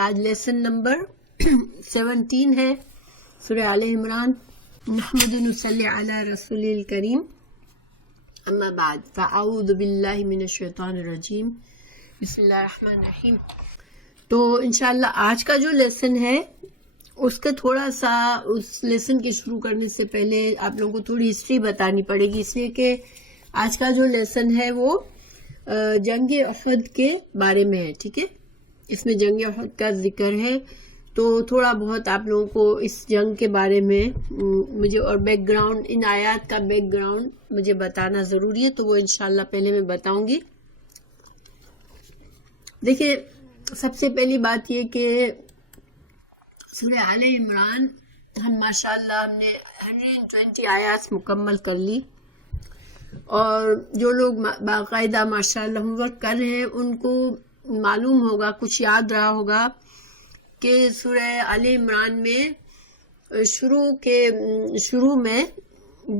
آج lesson number 17 ہے سورہ آل عمران. نحمد نصلی علی رسول الکریم. اما بعد فاعوذ باللہ من الشیطان الرجیم. بسم اللہ الرحمن الرحیم. تو انشاءاللہ آج کا جو لیسن ہے اس کا تھوڑا سا اس لیسن کے شروع کرنے سے پہلے آپ لوگوں کو تھوڑی ہسٹری بتانی پڑے گی، اس لیے کہ آج کا جو لیسن ہے وہ جنگ احد کے بارے میں ہے. ٹھیک ہے، اس میں جنگ احد کا ذکر ہے، تو تھوڑا بہت آپ لوگوں کو اس جنگ کے بارے میں مجھے اور بیک گراؤنڈ، ان آیات کا بیک گراؤنڈ مجھے بتانا ضروری ہے، تو وہ انشاءاللہ پہلے میں بتاؤں گی. دیکھیں، سب سے پہلی بات یہ کہ سورہ آل عمران ہم ماشاءاللہ ہم نے 120 آیات مکمل کر لی، اور جو لوگ باقاعدہ ماشاءاللہ ہوم ورک کر رہے ہیں ان کو معلوم ہوگا، کچھ یاد رہا ہوگا کہ سورہ آل عمران میں شروع میں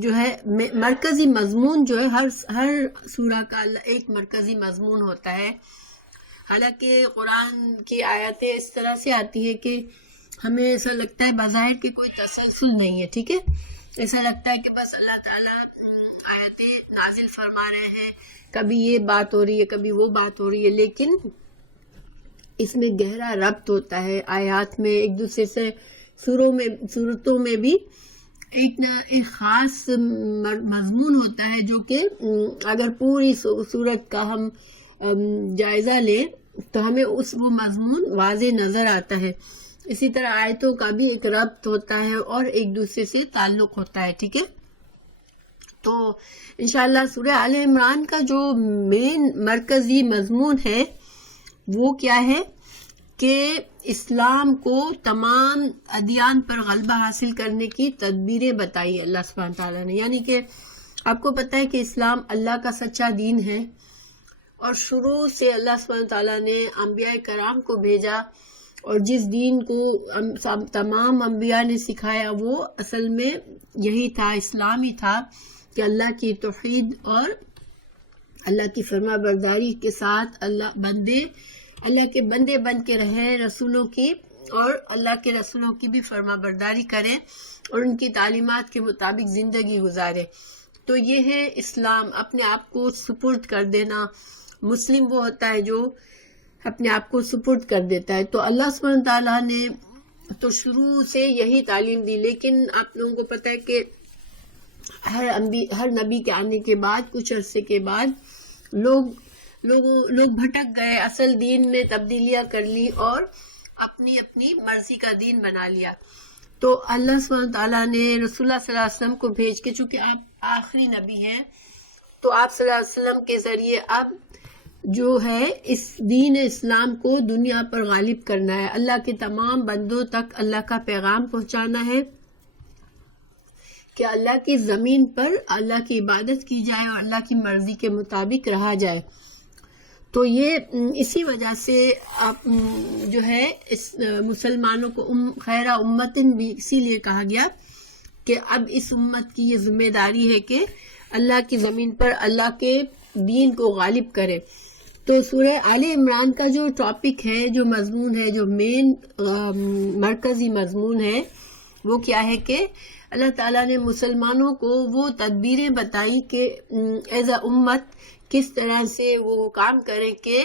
جو ہے مرکزی مضمون جو ہے ہر سورہ کا ایک مرکزی مضمون ہوتا ہے. حالانکہ قرآن کی آیاتیں اس طرح سے آتی ہے کہ ہمیں ایسا لگتا ہے بظاہر کہ کوئی تسلسل نہیں ہے. ٹھیک ہے، ایسا لگتا ہے کہ بس اللہ تعالیٰ آیاتیں نازل فرما رہے ہیں، کبھی یہ بات ہو رہی ہے کبھی وہ بات ہو رہی ہے، لیکن اس میں گہرا ربط ہوتا ہے آیات میں ایک دوسرے سے. صورتوں میں بھی ایک خاص مضمون ہوتا ہے جو کہ اگر پوری صورت کا ہم جائزہ لیں تو ہمیں وہ مضمون واضح نظر آتا ہے. اسی طرح آیتوں کا بھی ایک ربط ہوتا ہے اور ایک دوسرے سے تعلق ہوتا ہے. ٹھیک ہے، تو انشاءاللہ سورہ آل عمران کا جو مین مرکزی مضمون ہے وہ کیا ہے کہ اسلام کو تمام ادیان پر غلبہ حاصل کرنے کی تدبیریں بتائی اللہ سبحانہ تعالیٰ نے. یعنی کہ آپ کو پتہ ہے کہ اسلام اللہ کا سچا دین ہے، اور شروع سے اللہ سبحانہ تعالیٰ نے انبیاء کرام کو بھیجا، اور جس دین کو تمام انبیاء نے سکھایا وہ اصل میں یہی تھا، اسلام ہی تھا کہ اللہ کی توحید اور اللہ کی فرما برداری کے ساتھ اللہ کے بندے بن کے رہیں رسولوں کی، اور اللہ کے رسولوں کی بھی فرما برداری کریں اور ان کی تعلیمات کے مطابق زندگی گزاریں. تو یہ ہے اسلام، اپنے آپ کو سپرد کر دینا. مسلم وہ ہوتا ہے جو اپنے آپ کو سپرد کر دیتا ہے. تو اللہ سبحانہ تعالیٰ نے تو شروع سے یہی تعلیم دی، لیکن آپ لوگوں کو پتہ ہے کہ ہر نبی کے آنے کے بعد کچھ عرصے کے بعد لوگ بھٹک گئے، اصل دین میں تبدیلیاں کر لی اور اپنی مرضی کا دین بنا لیا. تو اللہ سبحانہ تعالیٰ نے رسول اللہ صلی اللہ علیہ وسلم کو بھیج کے، چونکہ آپ آخری نبی ہیں تو آپ صلی اللہ علیہ وسلم کے ذریعے اب جو ہے اس دین اسلام کو دنیا پر غالب کرنا ہے، اللہ کے تمام بندوں تک اللہ کا پیغام پہنچانا ہے کہ اللہ کی زمین پر اللہ کی عبادت کی جائے اور اللہ کی مرضی کے مطابق رہا جائے. تو یہ اسی وجہ سے آپ جو ہے اس مسلمانوں کو خیر امتن بھی اسی لیے کہا گیا کہ اب اس امت کی یہ ذمہ داری ہے کہ اللہ کی زمین پر اللہ کے دین کو غالب کرے. تو سورہ آل عمران کا جو ٹاپک ہے، جو مضمون ہے، جو مین مرکزی مضمون ہے، وہ کیا ہے کہ اللہ تعالیٰ نے مسلمانوں کو وہ تدبیریں بتائی کہ ایز اے امت کس طرح سے وہ کام کرے کہ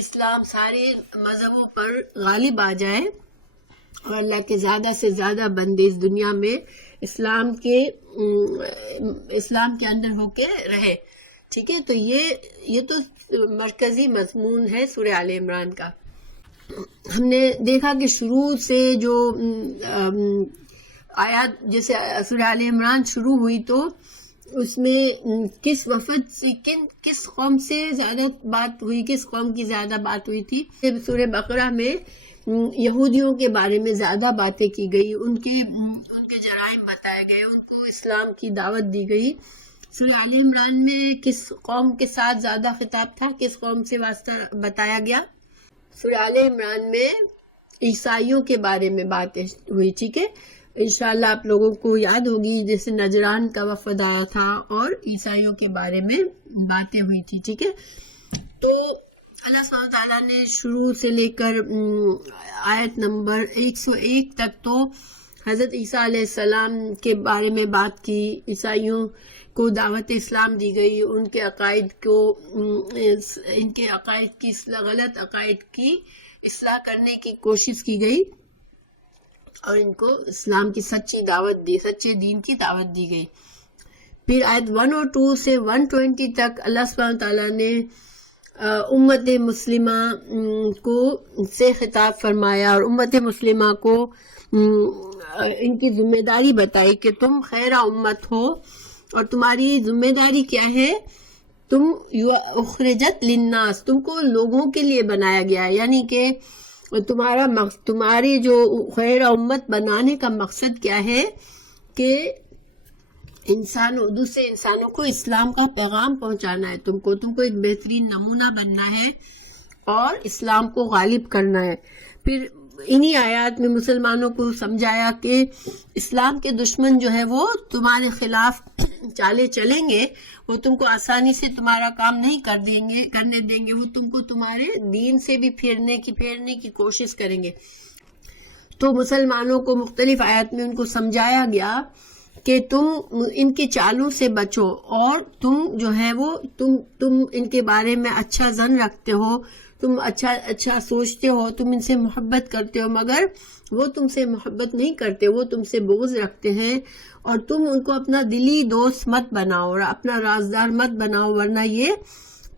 اسلام سارے مذہبوں پر غالب آ جائے اور اللہ کے زیادہ سے زیادہ بندے اس دنیا میں اسلام کے اندر ہو کے رہے. ٹھیک ہے، تو یہ تو مرکزی مضمون ہے سورہ آل عمران کا. ہم نے دیکھا کہ شروع سے جو آیات جیسے سورہ آل عمران شروع ہوئی تو اس میں کس وفد سے کس قوم سے زیادہ بات ہوئی، کس قوم کی زیادہ بات ہوئی تھی. سورہ بقرہ میں یہودیوں کے بارے میں زیادہ باتیں کی گئی، ان کے جرائم بتائے گئے، ان کو اسلام کی دعوت دی گئی. سورہ آل عمران میں کس قوم کے ساتھ زیادہ خطاب تھا، کس قوم سے واسطہ بتایا گیا؟ سورہ آل عمران میں عیسائیوں کے بارے میں باتیں ہوئی. ٹھیک ہے، انشاءاللہ آپ لوگوں کو یاد ہوگی جیسے نجران کا وفد آیا تھا اور عیسائیوں کے بارے میں باتیں ہوئی تھی. ٹھیک ہے، تو اللہ سبحانہ تعالیٰ نے شروع سے لے کر آیت نمبر 101 تک تو حضرت عیسیٰ علیہ السلام کے بارے میں بات کی. عیسائیوں کو دعوت اسلام دی گئی, ان کے عقائد کی غلط عقائد کی اصلاح کرنے کی کوشش کی گئی اور ان کو اسلام کی سچے دین کی دعوت دی گئی. پھر آیت 102 سے 120 تک اللہ سبحانہ تعالیٰ نے امت مسلمہ کو سے خطاب فرمایا اور امت مسلمہ کو ان کی ذمہ داری بتائی کہ تم خیر امت ہو اور تمہاری ذمہ داری کیا ہے. تم اخرجت للناس, تم کو لوگوں کے لیے بنایا گیا ہے, یعنی کہ تمہاری جو خیر امت بنانے کا مقصد کیا ہے کہ دوسرے انسانوں کو اسلام کا پیغام پہنچانا ہے. تم کو ایک بہترین نمونہ بننا ہے اور اسلام کو غالب کرنا ہے. پھر انہی آیات میں مسلمانوں کو سمجھایا کہ اسلام کے دشمن جو ہے وہ تمہارے خلاف چالے چلیں گے, وہ تم کو آسانی سے تمہارا کام نہیں کرنے دیں گے, وہ تم کو تمہارے دین سے بھی پھیرنے کی کوشش کریں گے. تو مسلمانوں کو مختلف آیات میں ان کو سمجھایا گیا کہ تم ان کی چالوں سے بچو اور تم جو ہے وہ تم ان کے بارے میں اچھا ظن رکھتے ہو, تم اچھا سوچتے ہو, تم ان سے محبت کرتے ہو, مگر وہ تم سے محبت نہیں کرتے, وہ تم سے بغض رکھتے ہیں اور تم ان کو اپنا دلی دوست مت بناؤ اور اپنا رازدار مت بناؤ, ورنہ یہ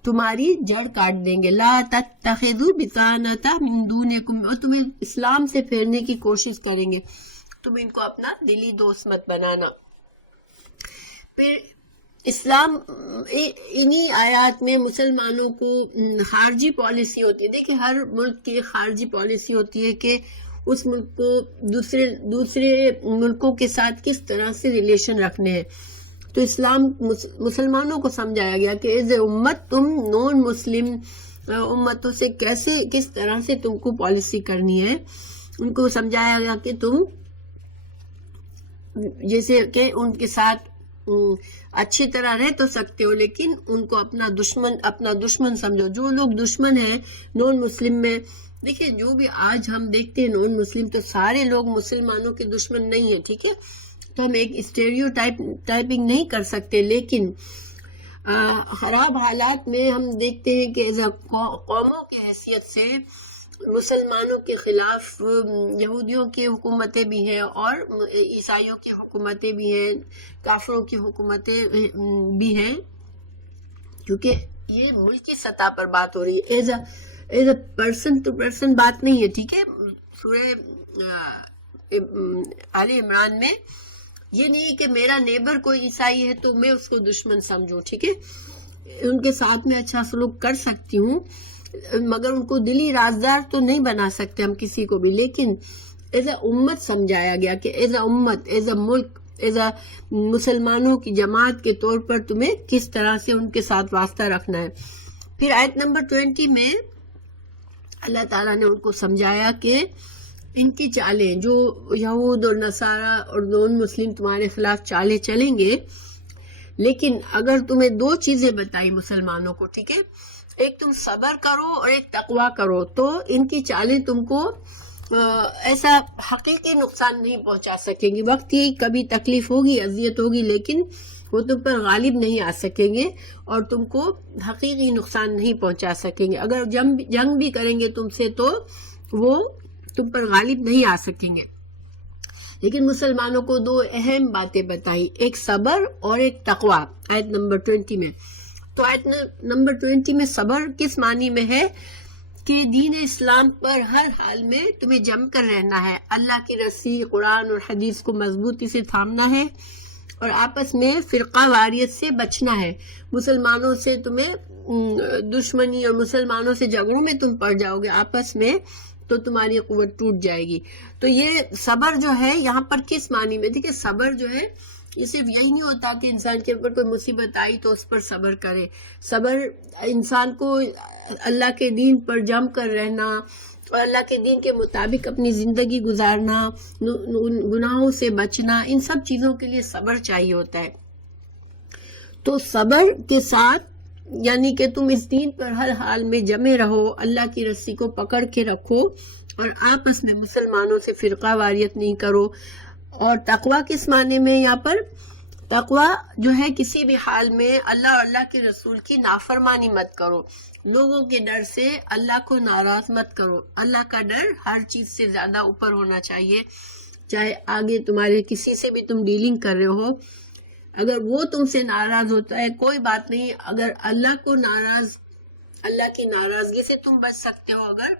تمہاری جڑ کاٹ دیں گے. لا تتخذوا بطانۃ من دونکم, اور تمہیں اسلام سے پھیرنے کی کوشش کریں گے, تم ان کو اپنا دلی دوست مت بنانا. پھر اسلام انہی آیات میں مسلمانوں کو خارجی پالیسی ہوتی ہے. دیکھیں ہر ملک کی خارجی پالیسی ہوتی ہے کہ اس ملک کو دوسرے ملکوں کے ساتھ کس طرح سے ریلیشن رکھنے ہیں. تو اسلام مسلمانوں کو سمجھایا گیا کہ ایز اے امت تم نان مسلم امتوں سے کس طرح سے تم کو پالیسی کرنی ہے. ان کو سمجھایا گیا کہ تم جیسے کہ ان کے ساتھ اچھی طرح رہ تو سکتے ہو, لیکن ان کو اپنا دشمن سمجھو. جو لوگ دشمن ہیں نان مسلم میں, دیکھیں جو بھی آج ہم دیکھتے ہیں نان مسلم, تو سارے لوگ مسلمانوں کے دشمن نہیں ہیں, ٹھیک ہے, تو ہم ایک اسٹیریو ٹائپنگ نہیں کر سکتے, لیکن خراب حالات میں ہم دیکھتے ہیں کہ قوموں کی حیثیت سے مسلمانوں کے خلاف یہودیوں کی حکومتیں بھی ہیں اور عیسائیوں کی حکومتیں بھی ہیں, کافروں کی حکومتیں بھی ہیں, کیونکہ یہ ملکی سطح پر بات ہو رہی ہے, as a person to person بات نہیں ہے, ٹھیک ہے. سورہ آل عمران میں یہ نہیں کہ میرا نیبر کوئی عیسائی ہے تو میں اس کو دشمن سمجھوں, ٹھیک ہے, ان کے ساتھ میں اچھا سلوک کر سکتی ہوں مگر ان کو دلی رازدار تو نہیں بنا سکتے ہم کسی کو بھی. لیکن ایز اے امت سمجھایا گیا کہ ایز اے امت, as a Malik, as a مسلمانوں کی جماعت کے طور پر تمہیں کس طرح سے ان کے ساتھ واسطہ رکھنا ہے. پھر آیت نمبر 20 میں اللہ تعالیٰ نے ان کو سمجھایا کہ ان کی چالیں, جو یہود اور نصارہ اور نون مسلم تمہارے خلاف چالیں چلیں گے, لیکن اگر تمہیں دو چیزیں بتائی مسلمانوں کو, ٹھیک ہے, ایک تم صبر کرو اور ایک تقویٰ کرو, تو ان کی چالیں تم کو ایسا حقیقی نقصان نہیں پہنچا سکیں گی. وقت ہی کبھی تکلیف ہوگی, اذیت ہوگی, لیکن وہ تم پر غالب نہیں آ سکیں گے اور تم کو حقیقی نقصان نہیں پہنچا سکیں گے. اگر جنگ بھی کریں گے تم سے تو وہ تم پر غالب نہیں آ سکیں گے. لیکن مسلمانوں کو دو اہم باتیں بتائی, ایک صبر اور ایک تقویٰ, آیت نمبر 20 میں. تو آیت نمبر 20 میں صبر کس معنی میں ہے کہ دین اسلام پر ہر حال میں تمہیں جم کر رہنا ہے, اللہ کی رسی قرآن اور حدیث کو مضبوطی سے تھامنا ہے اور آپس میں فرقہ واریت سے بچنا ہے. مسلمانوں سے تمہیں دشمنی اور مسلمانوں سے جھگڑوں میں تم پڑ جاؤ گے آپس میں تو تمہاری قوت ٹوٹ جائے گی. تو یہ صبر جو ہے یہاں پر کس معنی میں, دیکھیں صبر جو ہے یہ صرف یہی نہیں ہوتا کہ انسان کے اوپر کوئی مصیبت آئی تو اس پر صبر کرے. صبر انسان کو اللہ کے دین پر جم کر رہنا اور اللہ کے دین کے مطابق اپنی زندگی گزارنا, گناہوں سے بچنا, ان سب چیزوں کے لیے صبر چاہیے ہوتا ہے. تو صبر کے ساتھ یعنی کہ تم اس دین پر ہر حال میں جمے رہو، اللہ کی رسی کو پکڑ کے رکھو اور آپس میں مسلمانوں سے فرقہ واریت نہیں کرو۔ اور تقوی کس معنی میں یہاں پر؟ تقوی جو ہے کسی بھی حال میں اللہ اور اللہ کے رسول کی نافرمانی مت کرو، لوگوں کے ڈر سے اللہ کو ناراض مت کرو۔ اللہ کا ڈر ہر چیز سے زیادہ اوپر ہونا چاہیے، چاہے آگے تمہارے کسی سے بھی تم ڈیلنگ کر رہے ہو، اگر وہ تم سے ناراض ہوتا ہے کوئی بات نہیں، اگر اللہ کی ناراضگی سے تم بچ سکتے ہو اگر،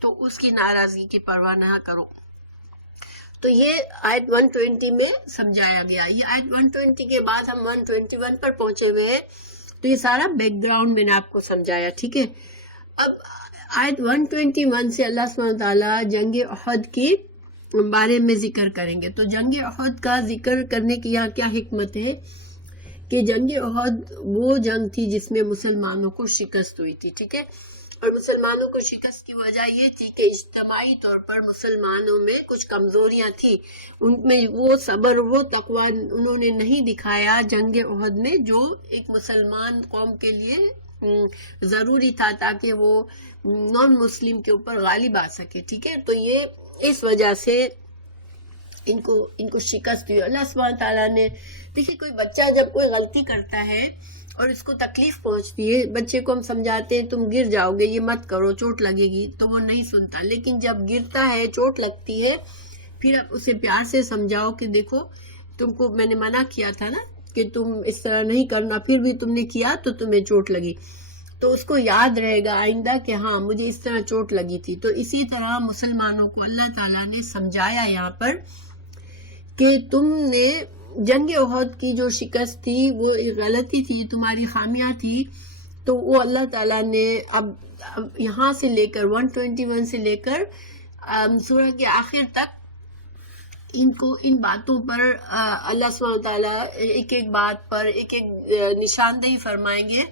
تو اس کی ناراضگی کی پرواہ نہ کرو۔ تو یہ آیت 120 میں سمجھایا گیا۔ یہ آیت 120 کے بعد ہم 121 پر پہنچے ہوئے ہیں، تو یہ سارا بیک گراؤنڈ میں نے آپ کو سمجھایا، ٹھیک ہے۔ اب آیت 121 سے اللہ سبحانہ وتعالیٰ جنگ احد کی بارے میں ذکر کریں گے۔ تو جنگ احد کا ذکر کرنے کی یہاں کیا حکمت ہے کہ جنگ احد وہ جنگ تھی جس میں مسلمانوں کو شکست ہوئی تھی، ٹھیک ہے۔ اور مسلمانوں کو شکست کی وجہ یہ تھی کہ اجتماعی طور پر مسلمانوں میں کچھ کمزوریاں تھیں، ان میں وہ صبر وہ تقوی انہوں نے نہیں دکھایا جنگ احد میں، جو ایک مسلمان قوم کے لیے ضروری تھا تاکہ وہ نان مسلم کے اوپر غالب آ سکے، ٹھیک ہے۔ تو یہ اس وجہ سے ان کو شکست ہوئی۔ اللہ سبحانہ تعالیٰ نے، دیکھیے کوئی بچہ جب کوئی غلطی کرتا ہے اور اس کو تکلیف پہنچتی ہے، بچے کو ہم سمجھاتے ہیں تم گر جاؤ گے، یہ مت کرو، چوٹ لگے گی، تو وہ نہیں سنتا، لیکن جب گرتا ہے چوٹ لگتی ہے پھر آپ اسے پیار سے سمجھاؤ کہ دیکھو تم کو میں نے منع کیا تھا نا کہ تم اس طرح نہیں کرنا، پھر بھی تم نے کیا تو تمہیں چوٹ لگی، تو اس کو یاد رہے گا آئندہ کہ ہاں مجھے اس طرح چوٹ لگی تھی۔ تو اسی طرح مسلمانوں کو اللہ تعالیٰ نے سمجھایا یہاں پر کہ تم نے جنگ احد کی جو شکست تھی وہ ایک غلطی تھی، تمہاری خامیاں تھی، تو وہ اللہ تعالیٰ نے اب یہاں سے لے کر 121 سے لے کر سورہ کے آخر تک ان باتوں پر اللہ سبحانہ تعالیٰ ایک ایک بات پر ایک ایک نشاندہی فرمائیں گے،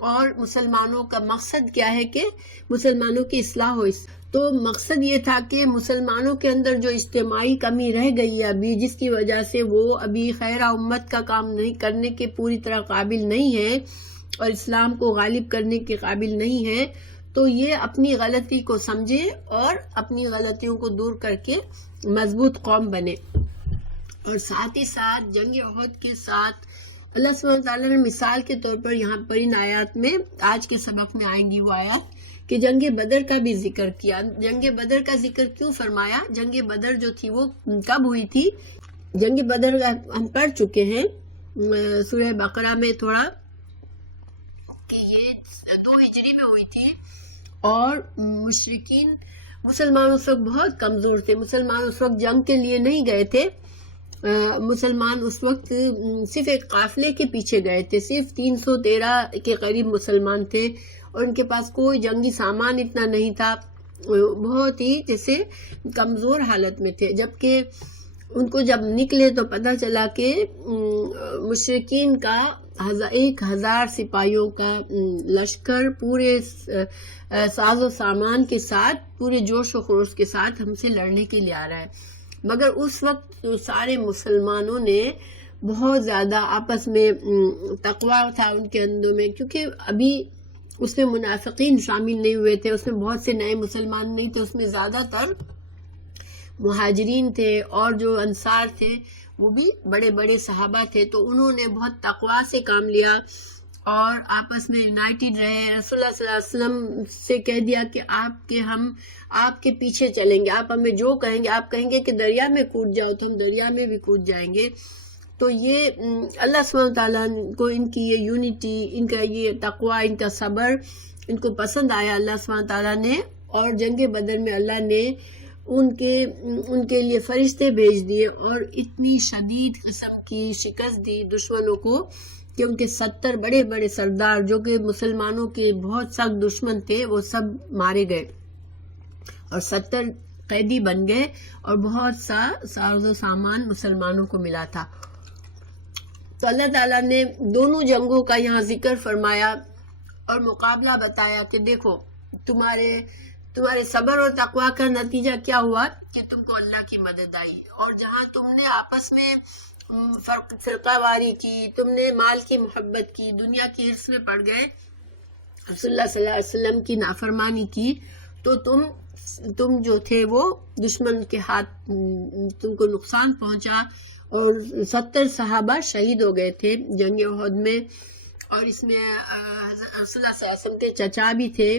اور مسلمانوں کا مقصد کیا ہے کہ مسلمانوں کی اصلاح ہو۔ تو مقصد یہ تھا کہ مسلمانوں کے اندر جو اجتماعی کمی رہ گئی ہے ابھی، جس کی وجہ سے وہ ابھی خیر امت کا کام نہیں کرنے کے پوری طرح قابل نہیں ہے اور اسلام کو غالب کرنے کے قابل نہیں ہے، تو یہ اپنی غلطی کو سمجھے اور اپنی غلطیوں کو دور کر کے مضبوط قوم بنے۔ اور ساتھ ہی ساتھ جنگ احد کے ساتھ اللہ سبحانہ تعالیٰ نے مثال کے طور پر یہاں پر ان آیات میں آج کے سبق میں آئیں گی وہ آیات کہ جنگ بدر کا بھی ذکر کیا۔ جنگ بدر کا ذکر کیوں فرمایا؟ جنگ بدر جو تھی وہ کب ہوئی تھی؟ جنگ بدر ہم پڑھ چکے ہیں سورہ بقرہ میں تھوڑا کہ یہ 2 ہجری میں ہوئی تھی، اور مشرکین مسلمان اس وقت بہت کمزور تھے، مسلمان اس وقت جنگ کے لیے نہیں گئے تھے، مسلمان اس وقت صرف ایک قافلے کے پیچھے گئے تھے، صرف 313 کے قریب مسلمان تھے، اور ان کے پاس کوئی جنگی سامان اتنا نہیں تھا، بہت ہی جیسے کمزور حالت میں تھے۔ جبکہ ان کو جب نکلے تو پتہ چلا کہ مشرکین کا 1000 سپاہیوں کا لشکر پورے ساز و سامان کے ساتھ، پورے جوش و خروش کے ساتھ ہم سے لڑنے کے لیے آ رہا ہے۔ مگر اس وقت سارے مسلمانوں نے بہت زیادہ آپس میں تقوی تھا ان کے اندر میں، کیونکہ ابھی اس میں منافقین شامل نہیں ہوئے تھے، اس میں بہت سے نئے مسلمان نہیں تھے، اس میں زیادہ تر مہاجرین تھے، اور جو انصار تھے وہ بھی بڑے بڑے صحابہ تھے، تو انہوں نے بہت تقوی سے کام لیا اور آپس میں یونائٹڈ رہے۔ رسول اللہ صلی اللہ علیہ وسلم سے کہہ دیا کہ ہم آپ کے پیچھے چلیں گے، آپ ہمیں جو کہیں گے، آپ کہیں گے کہ دریا میں کود جاؤ تو ہم دریا میں بھی کود جائیں گے۔ تو یہ اللہ سبحانہ تعالیٰ کو ان کی یہ یونٹی، ان کا یہ تقوی، ان کا صبر ان کو پسند آیا اللہ سبحانہ تعالیٰ نے، اور جنگ بدر میں اللہ نے ان کے لیے فرشتے بھیج دیے اور اتنی شدید قسم کی شکست دی دشمنوں کو کہ ان کے 70 بڑے بڑے سردار جو کہ مسلمانوں کے بہت سخت دشمن تھے وہ سب مارے گئے، اور 70 قیدی بن گئے، اور بہت سا ساز و سامان مسلمانوں کو ملا تھا۔ تو اللہ تعالیٰ نے دونوں جنگوں کا یہاں ذکر فرمایا اور مقابلہ بتایا کہ دیکھو تمہارے صبر اور تقوی کا نتیجہ کیا ہوا کہ تم کو اللہ کی مدد آئی، اور جہاں تم نے آپس میں فرقہ واری کی، تم نے مال کی محبت کی، دنیا کی حرص میں پڑ گئے، رسول اللہ صلی اللہ علیہ وسلم کی نافرمانی کی، تو تم جو تھے وہ دشمن کے ہاتھ تم کو نقصان پہنچا، اور 70 صحابہ شہید ہو گئے تھے جنگ احد میں، اور اس میں رسول اللہ صلی اللہ علیہ وسلم کے چچا بھی تھے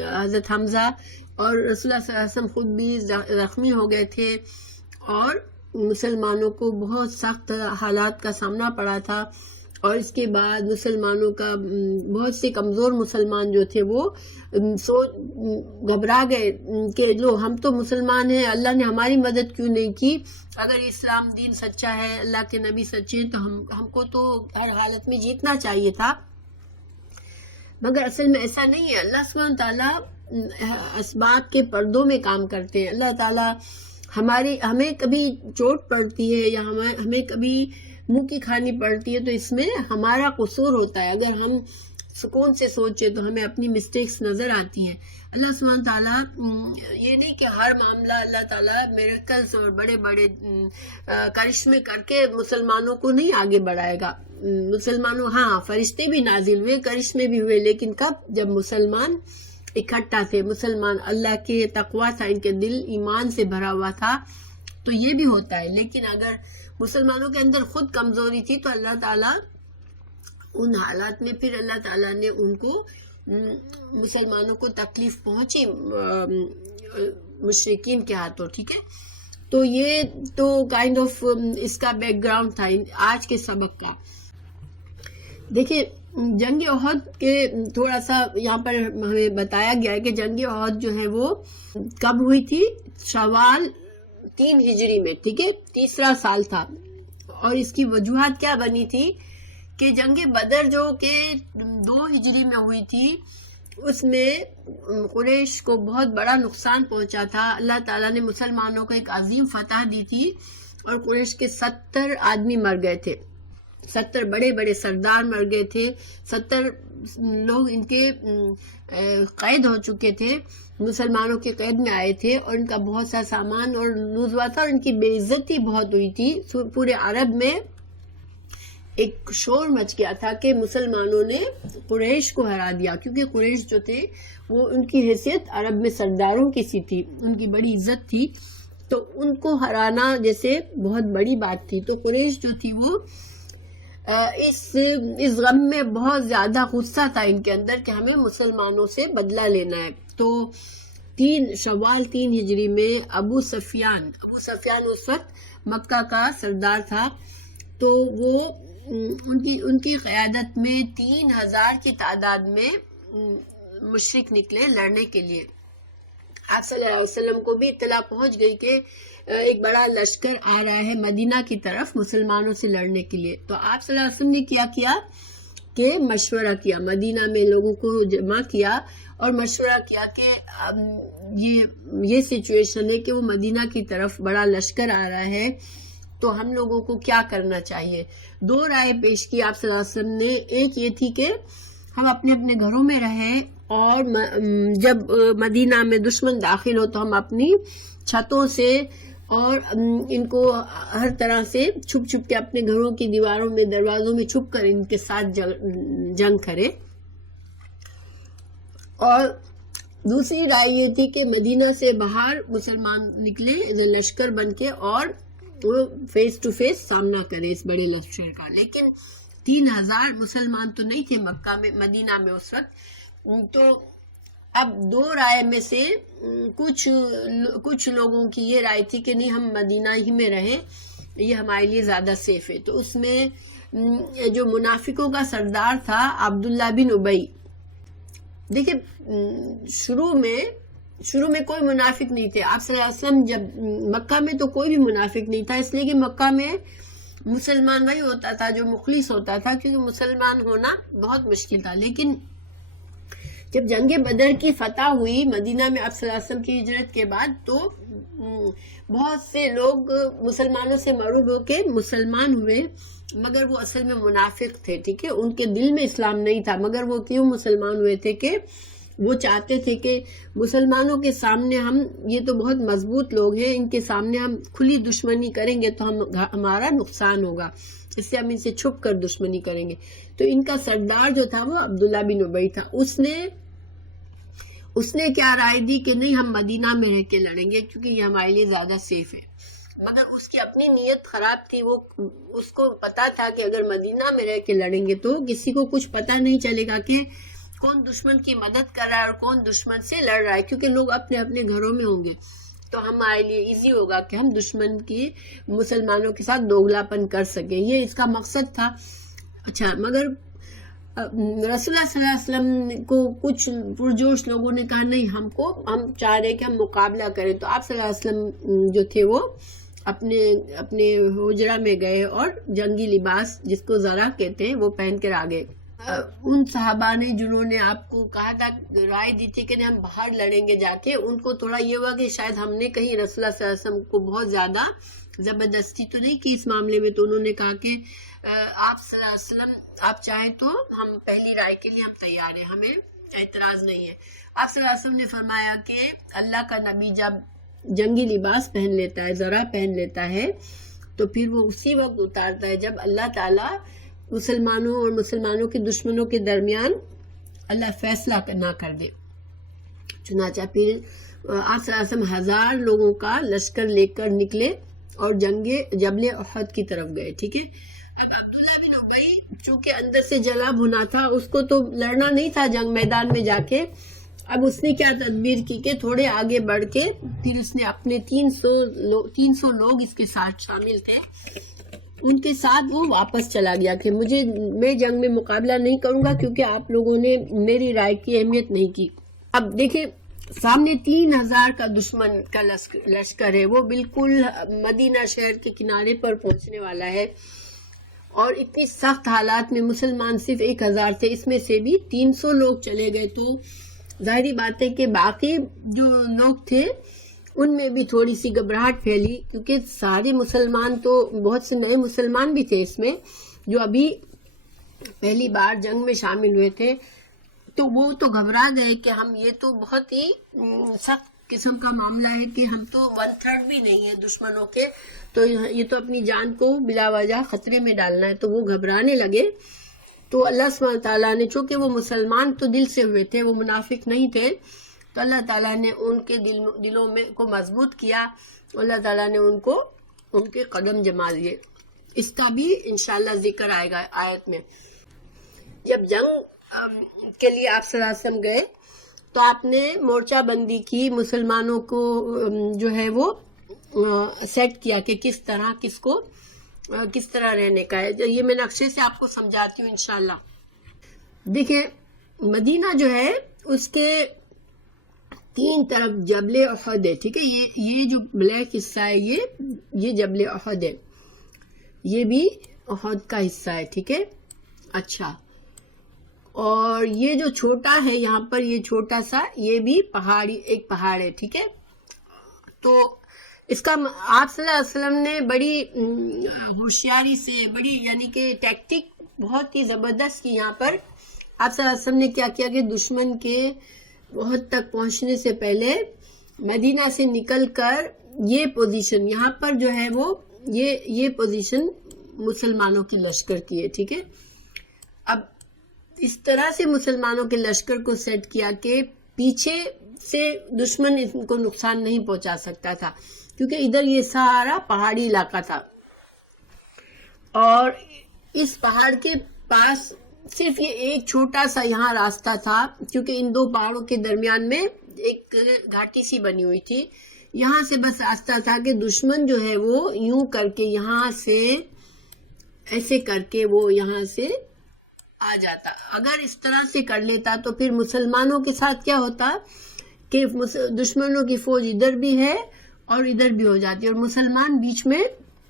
حضرت حمزہ، اور رسول اللہ صلی اللہ علیہ وسلم خود بھی زخمی ہو گئے تھے، اور مسلمانوں کو بہت سخت حالات کا سامنا پڑا تھا، اور اس کے بعد مسلمانوں کا بہت سے کمزور مسلمان جو تھے وہ گھبرا گئے کہ لو ہم تو مسلمان ہیں، اللہ نے ہماری مدد کیوں نہیں کی، اگر اسلام دین سچا ہے، اللہ کے نبی سچے ہیں، تو ہم کو تو ہر حالت میں جیتنا چاہیے تھا، مگر اصل میں ایسا نہیں ہے۔ اللہ سبحانہ تعالیٰ اسباب کے پردوں میں کام کرتے ہیں۔ اللہ تعالیٰ ہمیں کبھی چوٹ پڑتی ہے یا ہمیں کبھی منہ کی کھانی پڑتی ہے تو اس میں ہمارا قصور ہوتا ہے، اگر ہم سکون سے سوچے تو ہمیں اپنی مسٹیکس نظر آتی ہیں۔ اللہ سبحانہ تعالیٰ یہ نہیں کہ ہر معاملہ اللہ تعالیٰ میریکلز اور بڑے بڑے کرشمے کر کے مسلمانوں کو نہیں آگے بڑھائے گا، مسلمانوں ہاں فرشتے بھی نازل ہوئے، کرشمے بھی ہوئے، لیکن کب؟ جب مسلمان اکٹھا تھے، مسلمان اللہ کے تقویٰ تھا، ان کے دل ایمان سے بھرا ہوا تھا، تو یہ بھی ہوتا ہے۔ لیکن اگر مسلمانوں کے اندر خود کمزوری تھی تو اللہ تعالیٰ ان حالات میں پھر اللہ تعالیٰ نے ان کو مسلمانوں کو تکلیف پہنچی مشرکین کے ہاتھوں، ٹھیک ہے۔ تو یہ تو کائنڈ آف اس کا بیک گراؤنڈ تھا آج کے سبق کا۔ دیکھیں جنگ احد کے تھوڑا سا یہاں پر ہمیں بتایا گیا ہے کہ جنگ احد جو ہے وہ کب ہوئی تھی؟ شوال 3 ہجری میں، ٹھیک ہے، تیسرا سال تھا، اور اس کی وجوہات کیا بنی تھی کہ جنگ بدر جو کہ 2 ہجری میں ہوئی تھی، اس میں قریش کو بہت بڑا نقصان پہنچا تھا، اللہ تعالیٰ نے مسلمانوں کو ایک عظیم فتح دی تھی، اور قریش کے 70 آدمی مر گئے تھے، 70 بڑے بڑے سردار مر گئے تھے، 70 لوگ ان کے قید ہو چکے تھے، مسلمانوں کے قید میں آئے تھے، اور ان کا بہت سا سامان اور لوز ہوا تھا، اور ان کی بے عزتی بہت ہوئی تھی۔ پورے عرب میں ایک شور مچ گیا تھا کہ مسلمانوں نے قریش کو ہرا دیا، کیونکہ قریش جو تھے وہ ان کی حیثیت عرب میں سرداروں کی سی تھی، ان کی بڑی عزت تھی، تو ان کو ہرانا جیسے بہت بڑی بات تھی۔ تو قریش جو تھی وہ اس غم میں بہت زیادہ غصہ تھا ان کے اندر کہ ہمیں مسلمانوں سے بدلہ لینا ہے۔ تو 3 شوال 3 ہجری میں ابو سفیان اس وقت مکہ کا سردار تھا، تو وہ ان کی قیادت میں 3000 کی تعداد میں مشرک نکلے لڑنے کے لیے۔ آپ صلی اللہ علیہ وسلم کو بھی اطلاع پہنچ گئی کہ ایک بڑا لشکر آ رہا ہے مدینہ کی طرف مسلمانوں سے لڑنے کے لیے۔ تو آپ صلی اللہ علیہ وسلم نے کیا کہ مشورہ کیا، مدینہ میں لوگوں کو جمع کیا اور مشورہ کیا کہ یہ سچویشن ہے کہ وہ مدینہ کی طرف بڑا لشکر آ رہا ہے، تو ہم لوگوں کو کیا کرنا چاہیے۔ 2 رائے پیش کی آپ صلی اللہ علیہ وسلم نے، ایک یہ تھی کہ ہم اپنے اپنے گھروں میں رہیں، اور جب مدینہ میں دشمن داخل ہو تو ہم اپنی چھتوں سے اور ان کو ہر طرح سے چھپ کے اپنے گھروں کی دیواروں میں دروازوں میں چھپ کر ان کے ساتھ جنگ کریں۔ اور دوسری رائے یہ تھی کہ مدینہ سے باہر مسلمان نکلے لشکر بن کے اور وہ فیس ٹو فیس سامنا کرے اس بڑے لشکر کا۔ لیکن 3000 مسلمان تو نہیں تھے مدینہ میں اس وقت، تو اب 2 رائے میں سے کچھ لوگوں کی یہ رائے تھی کہ نہیں ہم مدینہ ہی میں رہیں، یہ ہمارے لیے زیادہ سیف ہے۔ تو اس میں جو منافقوں کا سردار تھا عبداللہ بن ابی، دیکھیں شروع میں کوئی منافق نہیں تھے، آپ صلی اللہ علیہ وسلم جب مکہ میں تو کوئی بھی منافق نہیں تھا، اس لیے کہ مکہ میں مسلمان وہی ہوتا تھا جو مخلص ہوتا تھا، کیونکہ مسلمان ہونا بہت مشکل تھا۔ لیکن جب جنگ بدر کی فتح ہوئی مدینہ میں آپ صلی اللہ علیہ وسلم کی ہجرت کے بعد، تو بہت سے لوگ مسلمانوں سے مرعوب ہو کے مسلمان ہوئے، مگر وہ اصل میں منافق تھے، ٹھیک ہے، ان کے دل میں اسلام نہیں تھا، مگر وہ کیوں مسلمان ہوئے تھے کہ وہ چاہتے تھے کہ مسلمانوں کے سامنے ہم، یہ تو بہت مضبوط لوگ ہیں، ان کے سامنے ہم کھلی دشمنی کریں گے تو ہمارا نقصان ہوگا، اس سے ہم ان سے چھپ کر دشمنی کریں گے. تو ان کا سردار جو تھا وہ عبداللہ بن ابی تھا. اس نے کیا رائے دی کہ نہیں، ہم مدینہ میں رہ کے لڑیں گے کیونکہ یہ ہمارے لیے زیادہ سیف ہے. مگر اس کی اپنی نیت خراب تھی. اس کو پتا تھا کہ اگر مدینہ میں رہ کے لڑیں گے تو کسی کو کچھ پتا نہیں چلے گا کہ کون دشمن کی مدد کر رہا ہے اور کون دشمن سے لڑ رہا ہے، کیونکہ لوگ اپنے اپنے گھروں میں ہوں گے. تو ہمارے لیے ایزی ہوگا کہ ہم دشمن کی مسلمانوں کے ساتھ دوگلاپن کر سکیں. یہ اس کا مقصد تھا. اچھا، مگر رسول اللہ صلی اللہ علیہ وسلم کو کچھ پرجوش لوگوں نے کہا نہیں، ہم چاہ رہے کہ ہم مقابلہ کریں. تو آپ صلی اللہ علیہ وسلم جو تھے وہ اپنے حجرہ میں گئے اور جنگی لباس جس کو ذرا کہتے ہیں وہ پہن کر آ گئے. ان صحابہ نے جنہوں نے آپ کو کہا تھا، رائے دی تھی کہ ہم باہر لڑیں گے جا کے، ان کو تھوڑا یہ ہوا کہ شاید ہم نے کہیں رسول اللہ صلی اللہ علیہ وسلم کو بہت زیادہ زبردستی تو نہیں کی اس معاملے میں. تو انہوں نے کہا کہ آپ صلی اللہ علیہ وسلم آپ چاہیں تو ہم پہلی رائے کے لیے ہم تیار ہیں، ہمیں اعتراض نہیں ہے. آپ صلی اللہ علیہ وسلم نے فرمایا کہ اللہ کا نبی جب جنگی لباس پہن لیتا ہے، ذرا پہن لیتا ہے، تو پھر وہ اسی وقت اتارتا ہے جب اللہ تعالیٰ مسلمانوں اور مسلمانوں کے دشمنوں کے درمیان اللہ فیصلہ نہ کر دے. چنانچہ پھر آپ صلی اللہ علیہ وسلم 1000 لوگوں کا لشکر لے کر نکلے اور جبل احد کی طرف گئے. ٹھیک ہے. اب عبداللہ بن ابی چونکہ اندر سے جلا بھنا تھا، اس کو تو لڑنا نہیں تھا جنگ میدان میں جا کے. اب اس نے کیا تدبیر کی کہ تھوڑے آگے بڑھ کے پھر اس نے اپنے 300 لوگ اس کے ساتھ شامل تھے، ان کے ساتھ وہ واپس چلا گیا کہ میں جنگ میں مقابلہ نہیں کروں گا کیونکہ آپ لوگوں نے میری رائے کی اہمیت نہیں کی. اب دیکھیں سامنے 3000 کا دشمن کا لشکر ہے، وہ بالکل مدینہ شہر کے کنارے پر پہنچنے والا ہے، اور اتنی سخت حالات میں مسلمان صرف 1000 تھے، اس میں سے بھی 300 لوگ چلے گئے. تو ظاہری بات ہے کہ باقی جو لوگ تھے ان میں بھی تھوڑی سی گھبراہٹ پھیلی، کیونکہ سارے مسلمان تو بہت سے نئے مسلمان بھی تھے اس میں جو ابھی پہلی بار جنگ میں شامل ہوئے تھے. تو وہ تو گھبرا گئے کہ ہم یہ تو بہت ہی سخت قسم کا معاملہ ہے کہ ہم تو 1/3 بھی نہیں ہے دشمنوں کے، تو یہ تو اپنی جان کو بلا وجہ خطرے میں ڈالنا ہے. تو وہ گھبرانے لگے. تو اللہ سبحانہ تعالیٰ نے، چونکہ وہ مسلمان تو دل سے ہوئے تھے، وہ منافق نہیں تھے، تو اللہ تعالیٰ نے ان کے دلوں میں کو مضبوط کیا. اللہ تعالیٰ نے ان کے قدم جما دیے. اس کا بھی انشاءاللہ ذکر آئے گا آیت میں. جب جنگ کے لیے آپ صلی اللہ علیہ وسلم گئے تو آپ نے مورچہ بندی کی، مسلمانوں کو جو ہے وہ سیٹ کیا کہ کس طرح رہنے کا ہے. یہ میں نقشے سے آپ کو سمجھاتی ہوں انشاءاللہ. دیکھیں مدینہ جو ہے اس کے 3 طرف جبل احد ہے. ٹھیک ہے. یہ جو بلیک حصہ ہے یہ جبل احد ہے، یہ بھی احد کا حصہ ہے. ٹھیک ہے. اچھا، اور یہ جو چھوٹا ہے یہاں پر، یہ چھوٹا سا، یہ بھی ایک پہاڑ ہے. ٹھیک ہے. تو اس کا آپ صلی اللہ علیہ وسلم نے بڑی ہوشیاری سے، یعنی کہ ٹیکٹک بہت ہی زبردست کی. یہاں پر آپ صلی اللہ علیہ وسلم نے کیا کیا کہ دشمن کے بہت تک پہنچنے سے پہلے مدینہ سے نکل کر یہ پوزیشن یہاں پر جو ہے وہ یہ پوزیشن مسلمانوں کی لشکر کی ہے. ٹھیک ہے. اب اس طرح سے مسلمانوں کے لشکر کو سیٹ کیا کہ پیچھے سے دشمن ان کو نقصان نہیں پہنچا سکتا تھا، کیونکہ ادھر یہ سارا پہاڑی علاقہ تھا، اور اس پہاڑ کے پاس صرف یہ ایک چھوٹا سا یہاں راستہ تھا، کیونکہ ان 2 پہاڑوں کے درمیان میں ایک گھاٹی سی بنی ہوئی تھی. یہاں سے بس راستہ تھا کہ دشمن جو ہے وہ یوں کر کے یہاں سے ایسے کر کے وہ یہاں سے آ جاتا. اگر اس طرح سے کر لیتا تو پھر مسلمانوں کے ساتھ کیا ہوتا کہ دشمنوں کی فوج ادھر بھی ہے اور ادھر بھی ہو جاتی، اور مسلمان بیچ میں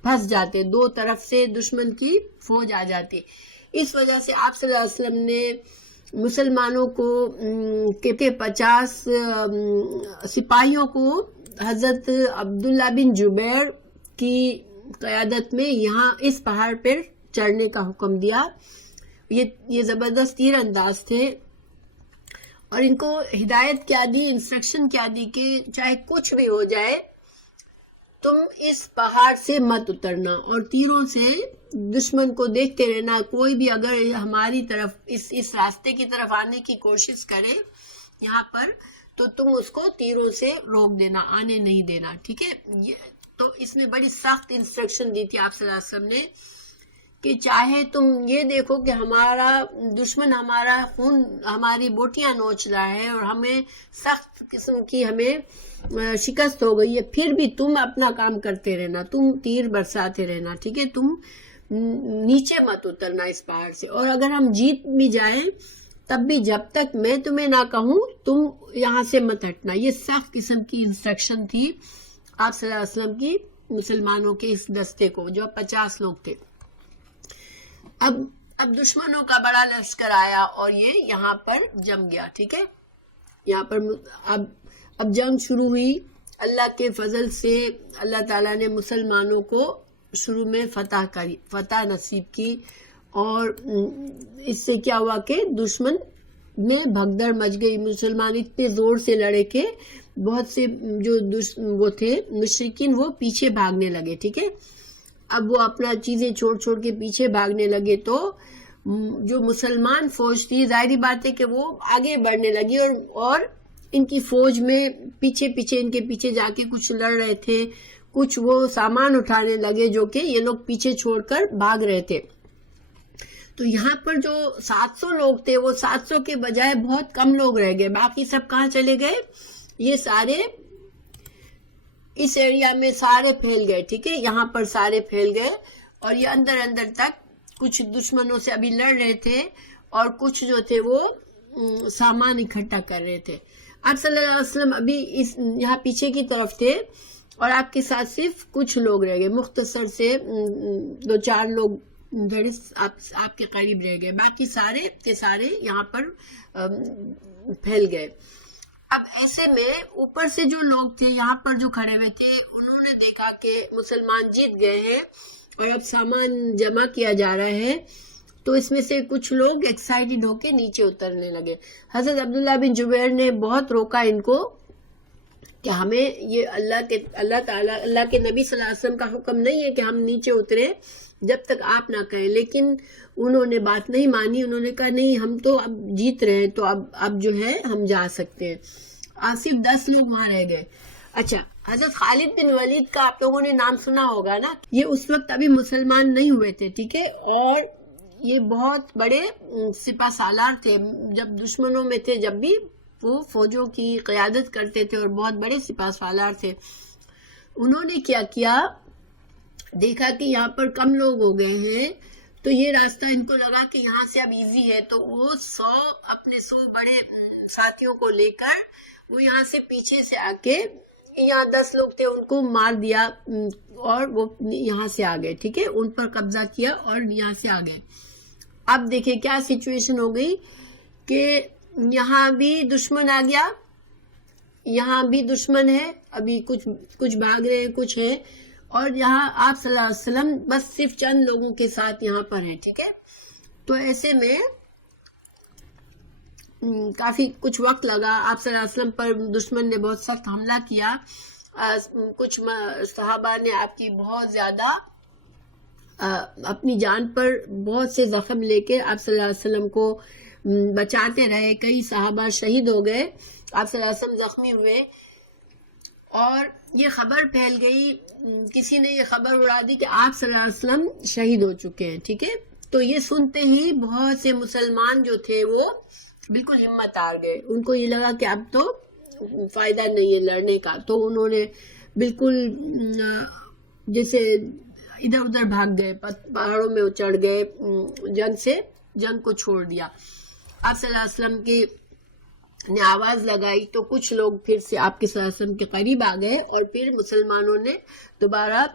پھنس جاتے، 2 طرف سے دشمن کی فوج آ جاتی. اس وجہ سے آپ صلی اللہ علیہ وسلم نے مسلمانوں کو 50 سپاہیوں کو حضرت عبداللہ بن جبیر کی قیادت میں یہاں اس پہاڑ پر چڑھنے کا حکم دیا. یہ زبردست تیر انداز تھے، اور ان کو ہدایت کیا دی، انسٹرکشن کیا دی کہ چاہے کچھ بھی ہو جائے تم اس پہاڑ سے مت اترنا اور تیروں سے دشمن کو دیکھتے رہنا. کوئی بھی اگر ہماری طرف اس راستے کی طرف آنے کی کوشش کرے یہاں پر تو تم اس کو تیروں سے روک دینا، آنے نہیں دینا. ٹھیک ہے، تو اس میں بڑی سخت انسٹرکشن دی تھی آپ صلی اللہ علیہ وسلم نے کہ چاہے تم یہ دیکھو کہ ہمارا دشمن ہمارا خون، ہماری بوٹیاں نوچ رہا ہے اور ہمیں سخت قسم کی ہمیں شکست ہو گئی ہے، پھر بھی تم اپنا کام کرتے رہنا، تم تیر برساتے رہنا. ٹھیک ہے، تم نیچے مت اترنا اس پہاڑ سے. اور اگر ہم جیت بھی جائیں تب بھی جب تک میں تمہیں نہ کہوں تم یہاں سے مت ہٹنا. یہ سخت قسم کی انسٹرکشن تھی آپ صلی اللہ علیہ وسلم کی مسلمانوں کے اس دستے کو، جو 50 لوگ تھے. اب دشمنوں کا بڑا لشکر آیا اور یہ یہاں پر جم گیا. ٹھیک ہے، یہاں پر اب جنگ شروع ہوئی. اللہ کے فضل سے اللہ تعالیٰ نے مسلمانوں کو شروع میں فتح نصیب کی. اور اس سے کیا ہوا کہ دشمن میں بھگدڑ مچ گئی. مسلمان اتنے زور سے لڑے کہ بہت سے جو وہ تھے مشرکین وہ پیچھے بھاگنے لگے. ٹھیک ہے، اب وہ اپنا چیزیں چھوڑ کے پیچھے بھاگنے لگے تو جو مسلمان فوج تھی ظاہری بات ہے کہ وہ آگے بڑھنے لگی اور ان کی فوج میں پیچھے ان کے پیچھے جا کے کچھ لڑ رہے تھے، کچھ وہ سامان اٹھانے لگے جو کہ یہ لوگ پیچھے چھوڑ کر بھاگ رہے تھے. تو یہاں پر جو 700 لوگ تھے وہ 700 کے بجائے بہت کم لوگ رہ گئے. باقی سب کہاں چلے گئے؟ یہ سارے اس ایریا میں سارے پھیل گئے. ٹھیک ہے، یہاں پر سارے پھیل گئے اور یہ اندر تک کچھ دشمنوں سے ابھی لڑ رہے تھے اور کچھ جو تھے وہ سامان اکٹھا کر رہے تھے. آپ صلی اللہ علیہ وسلم ابھی یہاں پیچھے کی طرف تھے اور آپ کے ساتھ صرف کچھ لوگ رہ گئے، مختصر سے 2-4 لوگ آپ کے قریب رہ گئے. باقی سارے کے سارے یہاں پر پھیل گئے. اب ایسے میں اوپر سے جو لوگ تھے یہاں پر جو کھڑے ہوئے تھے انہوں نے دیکھا کہ مسلمان جیت گئے ہیں اور اب سامان جمع کیا جا رہا ہے، تو اس میں سے کچھ لوگ ایکسائٹڈ ہو کے نیچے اترنے لگے. حضرت عبداللہ بن زبیر نے بہت روکا ان کو کہ ہمیں یہ اللہ کے نبی صلی اللہ علیہ وسلم کا حکم نہیں ہے کہ ہم نیچے اترے جب تک آپ نہ کہیں. لیکن انہوں نے بات نہیں مانی. انہوں نے کہا نہیں، ہم تو اب جیت رہے ہیں تو اب جو ہے ہم جا سکتے ہیں. صرف 10 لوگ وہاں رہ گئے. اچھا، حضرت خالد بن ولید کا آپ لوگوں نے نام سنا ہوگا نا. یہ اس وقت ابھی مسلمان نہیں ہوئے تھے. ٹھیک ہے، اور یہ بہت بڑے سپہ سالار تھے. جب دشمنوں میں تھے جب بھی وہ فوجوں کی قیادت کرتے تھے اور بہت بڑے سپہ سالار تھے. انہوں نے کیا کیا، دیکھا کہ یہاں پر کم لوگ ہو گئے ہیں تو یہ راستہ ان کو لگا کہ یہاں سے اب ایزی ہے، تو وہ اپنے 100 بڑے ساتھیوں کو لے کر وہ یہاں سے پیچھے سے آ کے یہاں 10 لوگ تھے ان کو مار دیا اور وہ یہاں سے آ گئے. ٹھیک ہے، ان پر قبضہ کیا اور یہاں سے آ گئے. اب دیکھیں کیا سچویشن ہو گئی کہ یہاں بھی دشمن آ گیا، یہاں بھی دشمن ہے، ابھی کچھ بھاگ رہے ہیں، کچھ ہے، اور یہاں آپ صلی اللہ علیہ وسلم بس صرف چند لوگوں کے ساتھ یہاں پر ہیں. ٹھیک ہے، تو ایسے میں کافی کچھ وقت لگا. آپ صلی اللہ علیہ وسلم پر دشمن نے بہت سخت حملہ کیا. کچھ صحابہ نے آپ کی بہت زیادہ اپنی جان پر بہت سے زخم لے کے آپ صلی اللہ علیہ وسلم کو بچاتے رہے. کئی صحابہ شہید ہو گئے، آپ صلی اللہ علیہ وسلم زخمی ہوئے اور یہ خبر پھیل گئی. کسی نے یہ خبر اڑا دی کہ آپ صلی اللہ علیہ وسلم شہید ہو چکے ہیں. ٹھیک ہے، تو یہ سنتے ہی بہت سے مسلمان جو تھے وہ بالکل ہمت ہار گئے. ان کو یہ لگا کہ اب تو فائدہ نہیں ہے لڑنے کا، تو انہوں نے بالکل جیسے ادھر ادھر بھاگ گئے، پہاڑوں میں چڑھ گئے، جنگ کو چھوڑ دیا. آپ صلی اللہ علیہ وسلم کی نے آواز لگائی تو کچھ لوگ پھر سے آپ کے صلی اللہ علیہ وسلم کے قریب آ گئے اور پھر مسلمانوں نے دوبارہ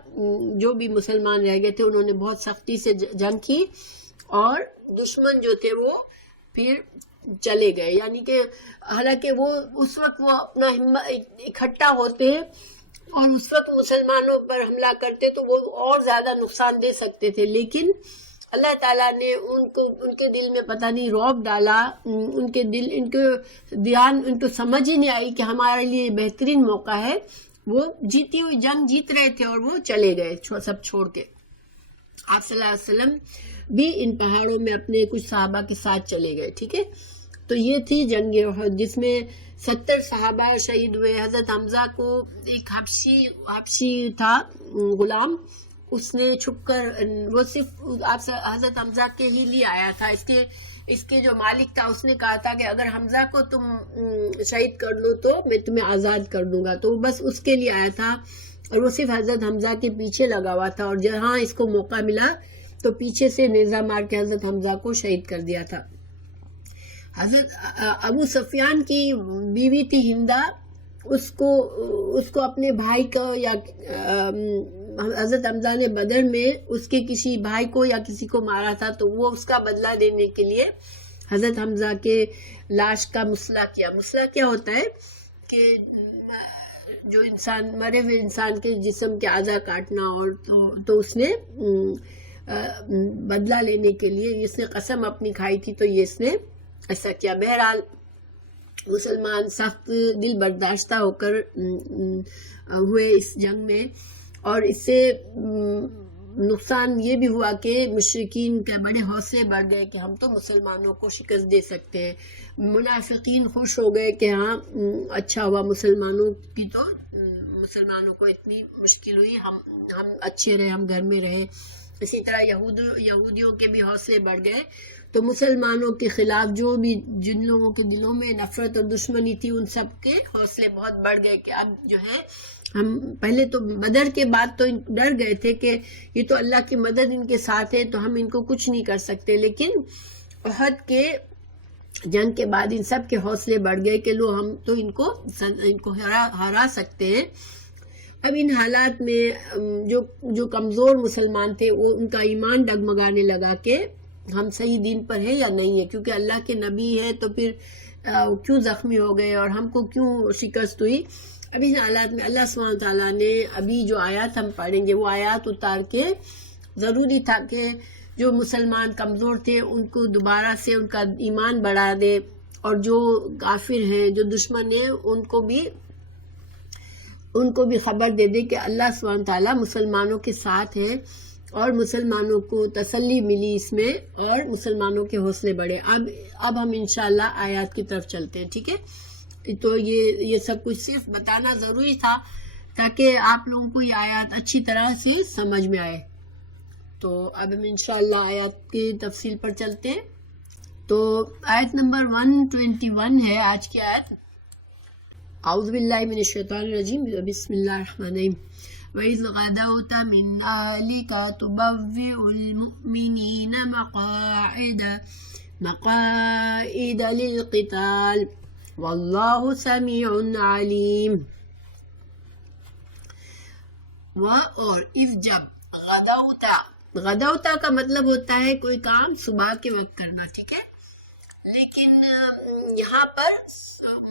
جو بھی مسلمان رہ گئے تھے انہوں نے بہت سختی سے جنگ کی اور دشمن جو تھے وہ پھر چلے گئے. یعنی کہ حالانکہ وہ اس وقت وہ اپنا اکٹھا ہوتے اور اس وقت مسلمانوں پر حملہ کرتے تو وہ اور زیادہ نقصان دے سکتے تھے، لیکن اللہ تعالیٰ نے ان کے دل میں پتہ نہیں رعب ڈالا، ان کے دھیان ان کو سمجھ ہی نہیں آئی کہ ہمارے لیے بہترین موقع ہے. وہ جیتی ہوئی جنگ جیت رہے تھے اور وہ چلے گئے سب چھوڑ کے. آپ صلی اللہ علیہ وسلم بھی ان پہاڑوں میں اپنے کچھ صحابہ کے ساتھ چلے گئے. ٹھیک ہے، تو یہ تھی جنگ احد جس میں 70 صحابہ شہید ہوئے. حضرت حمزہ کو ایک حبشی تھا غلام، اس نے چھپ کر، وہ صرف حضرت حمزہ کے ہی لیے آیا تھا. اس کے جو مالک تھا اس نے کہا تھا کہ اگر حمزہ کو تم شہید کر لو تو میں تمہیں آزاد کر دوں گا. تو بس اس کے لیے آیا تھا اور وہ صرف حضرت حمزہ کے پیچھے لگا ہوا تھا، اور جہاں اس کو موقع ملا تو پیچھے سے نیزہ مار کے حضرت حمزہ کو شہید کر دیا تھا. حضرت ابو سفیان کی بیوی تھی ہندہ، اس کو اپنے بھائی کا، یا حضرت حمزہ نے بدر میں اس کے کسی بھائی کو یا کسی کو مارا تھا، تو وہ اس کا بدلہ دینے کے لیے حضرت حمزہ کے لاش کا مسلح کیا. مسلح کیا ہوتا ہے کہ جو مرے ہوئے انسان کے جسم کے اعضاء کاٹنا، اور تو اس نے بدلہ لینے کے لیے اس نے قسم اپنی کھائی تھی، تو یہ اس نے ایسا کیا. بہرحال مسلمان سخت دل برداشتہ ہو کر ہوئے اس جنگ میں، اور اس سے نقصان یہ بھی ہوا کہ مشرکین کے بڑے حوصلے بڑھ گئے کہ ہم تو مسلمانوں کو شکست دے سکتے ہیں. منافقین خوش ہو گئے کہ ہاں اچھا ہوا، مسلمانوں کو اتنی مشکل ہوئی، ہم اچھے رہے، ہم گھر میں رہے. اسی طرح یہودیوں کے بھی حوصلے بڑھ گئے. تو مسلمانوں کے خلاف جن لوگوں کے دلوں میں نفرت اور دشمنی تھی، ان سب کے حوصلے بہت بڑھ گئے کہ اب جو ہے ہم پہلے تو بدر کے بعد تو ڈر گئے تھے کہ یہ تو اللہ کی مدد ان کے ساتھ ہے تو ہم ان کو کچھ نہیں کر سکتے، لیکن احد کے جنگ کے بعد ان سب کے حوصلے بڑھ گئے کہ لو ہم تو ان کو ہرا سکتے ہیں. اب ان حالات میں جو کمزور مسلمان تھے وہ ان کا ایمان ڈگمگانے لگا کہ ہم صحیح دین پر ہیں یا نہیں ہے، کیونکہ اللہ کے نبی ہے تو پھر کیوں زخمی ہو گئے اور ہم کو کیوں شکست ہوئی. اب ان حالات میں اللہ سبحانہ وتعالیٰ نے ابھی جو آیات ہم پڑھیں گے وہ آیات اتار کے ضروری تھا کہ جو مسلمان کمزور تھے ان کو دوبارہ سے ان کا ایمان بڑھا دے، اور جو کافر ہیں، جو دشمن ہیں، ان کو بھی خبر دے دے کہ اللہ سبحانہ وتعالیٰ مسلمانوں کے ساتھ ہے، اور مسلمانوں کو تسلی ملی اس میں، اور مسلمانوں کے حوصلے بڑھے. اب ہم انشاءاللہ آیات کی طرف چلتے ہیں. ٹھیک ہے، تو یہ سب کچھ صرف بتانا ضروری تھا تاکہ آپ لوگوں کو یہ آیات اچھی طرح سے سمجھ میں آئے. تو اب ہم انشاءاللہ آیات کی تفصیل پر چلتے ہیں. تو آیت نمبر 121 ہے آج کی آیت. اعوذ باللہ من الشیطان الرجیم، بسم اللہ الرحمن الرحیم. وَإِذْ غَدَوْتَ مِنْ أَهْلِكَ تُبَوِّئُ الْمُؤْمِنِينَ مَقَاعِدَ لِلْقِتَالِ وَاللَّهُ سَمِيعٌ عَلِيمٌ. اور اذ جب، غدوتا کا مطلب ہوتا ہے کوئی کام صبح کے وقت کرنا. ٹھیک ہے، لیکن یہاں پر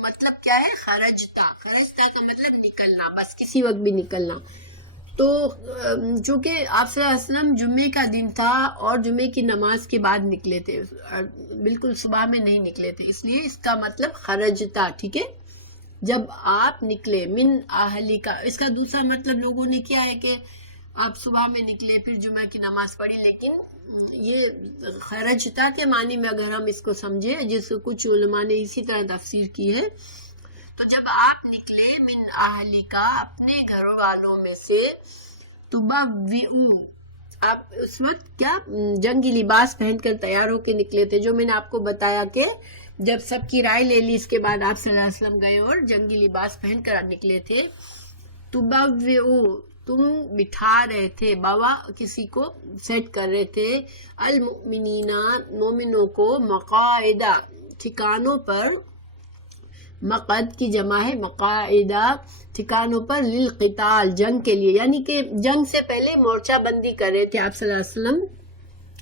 مطلب کیا ہے؟ خرجتا کا مطلب نکلنا، بس کسی وقت بھی نکلنا. تو چونکہ آپ صلی اللہ علیہ وسلم جمعے کا دن تھا اور جمعے کی نماز کے بعد نکلے تھے، بالکل صبح میں نہیں نکلے تھے، اس لیے اس کا مطلب خرجتا. ٹھیک ہے، جب آپ نکلے من اہلی کا. اس کا دوسرا مطلب لوگوں نے کیا ہے کہ آپ صبح میں نکلے پھر جمعہ کی نماز پڑھی، لیکن یہ خرجتا کے معنی میں اگر ہم اس کو سمجھے، جس کچھ علماء نے اسی طرح تفسیر کی ہے، تو جب آپ نکلے من اہلی کا، اپنے گھر والوں میں سے، تبوئو، آپ اس وقت کیا جنگی لباس پہن کر تیار ہو کے نکلے تھے، جو میں نے آپ کو بتایا کہ جب سب کی رائے لے لی اس کے بعد آپ صلی اللہ علیہ وسلم گئے اور جنگی لباس پہن کر نکلے تھے. تبوئو، تم بٹھا رہے تھے، بوا کسی کو سیٹ کر رہے تھے، المؤمنین، مومنوں کو، مقاعدہ، ٹھکانوں پر، مقعد کی جمع ہے مقاعدہ، ٹھکانوں پر، للقتال، جنگ کے لیے، یعنی کہ جنگ سے پہلے مورچہ بندی کر رہے تھے آپ صلی اللہ علیہ وسلم،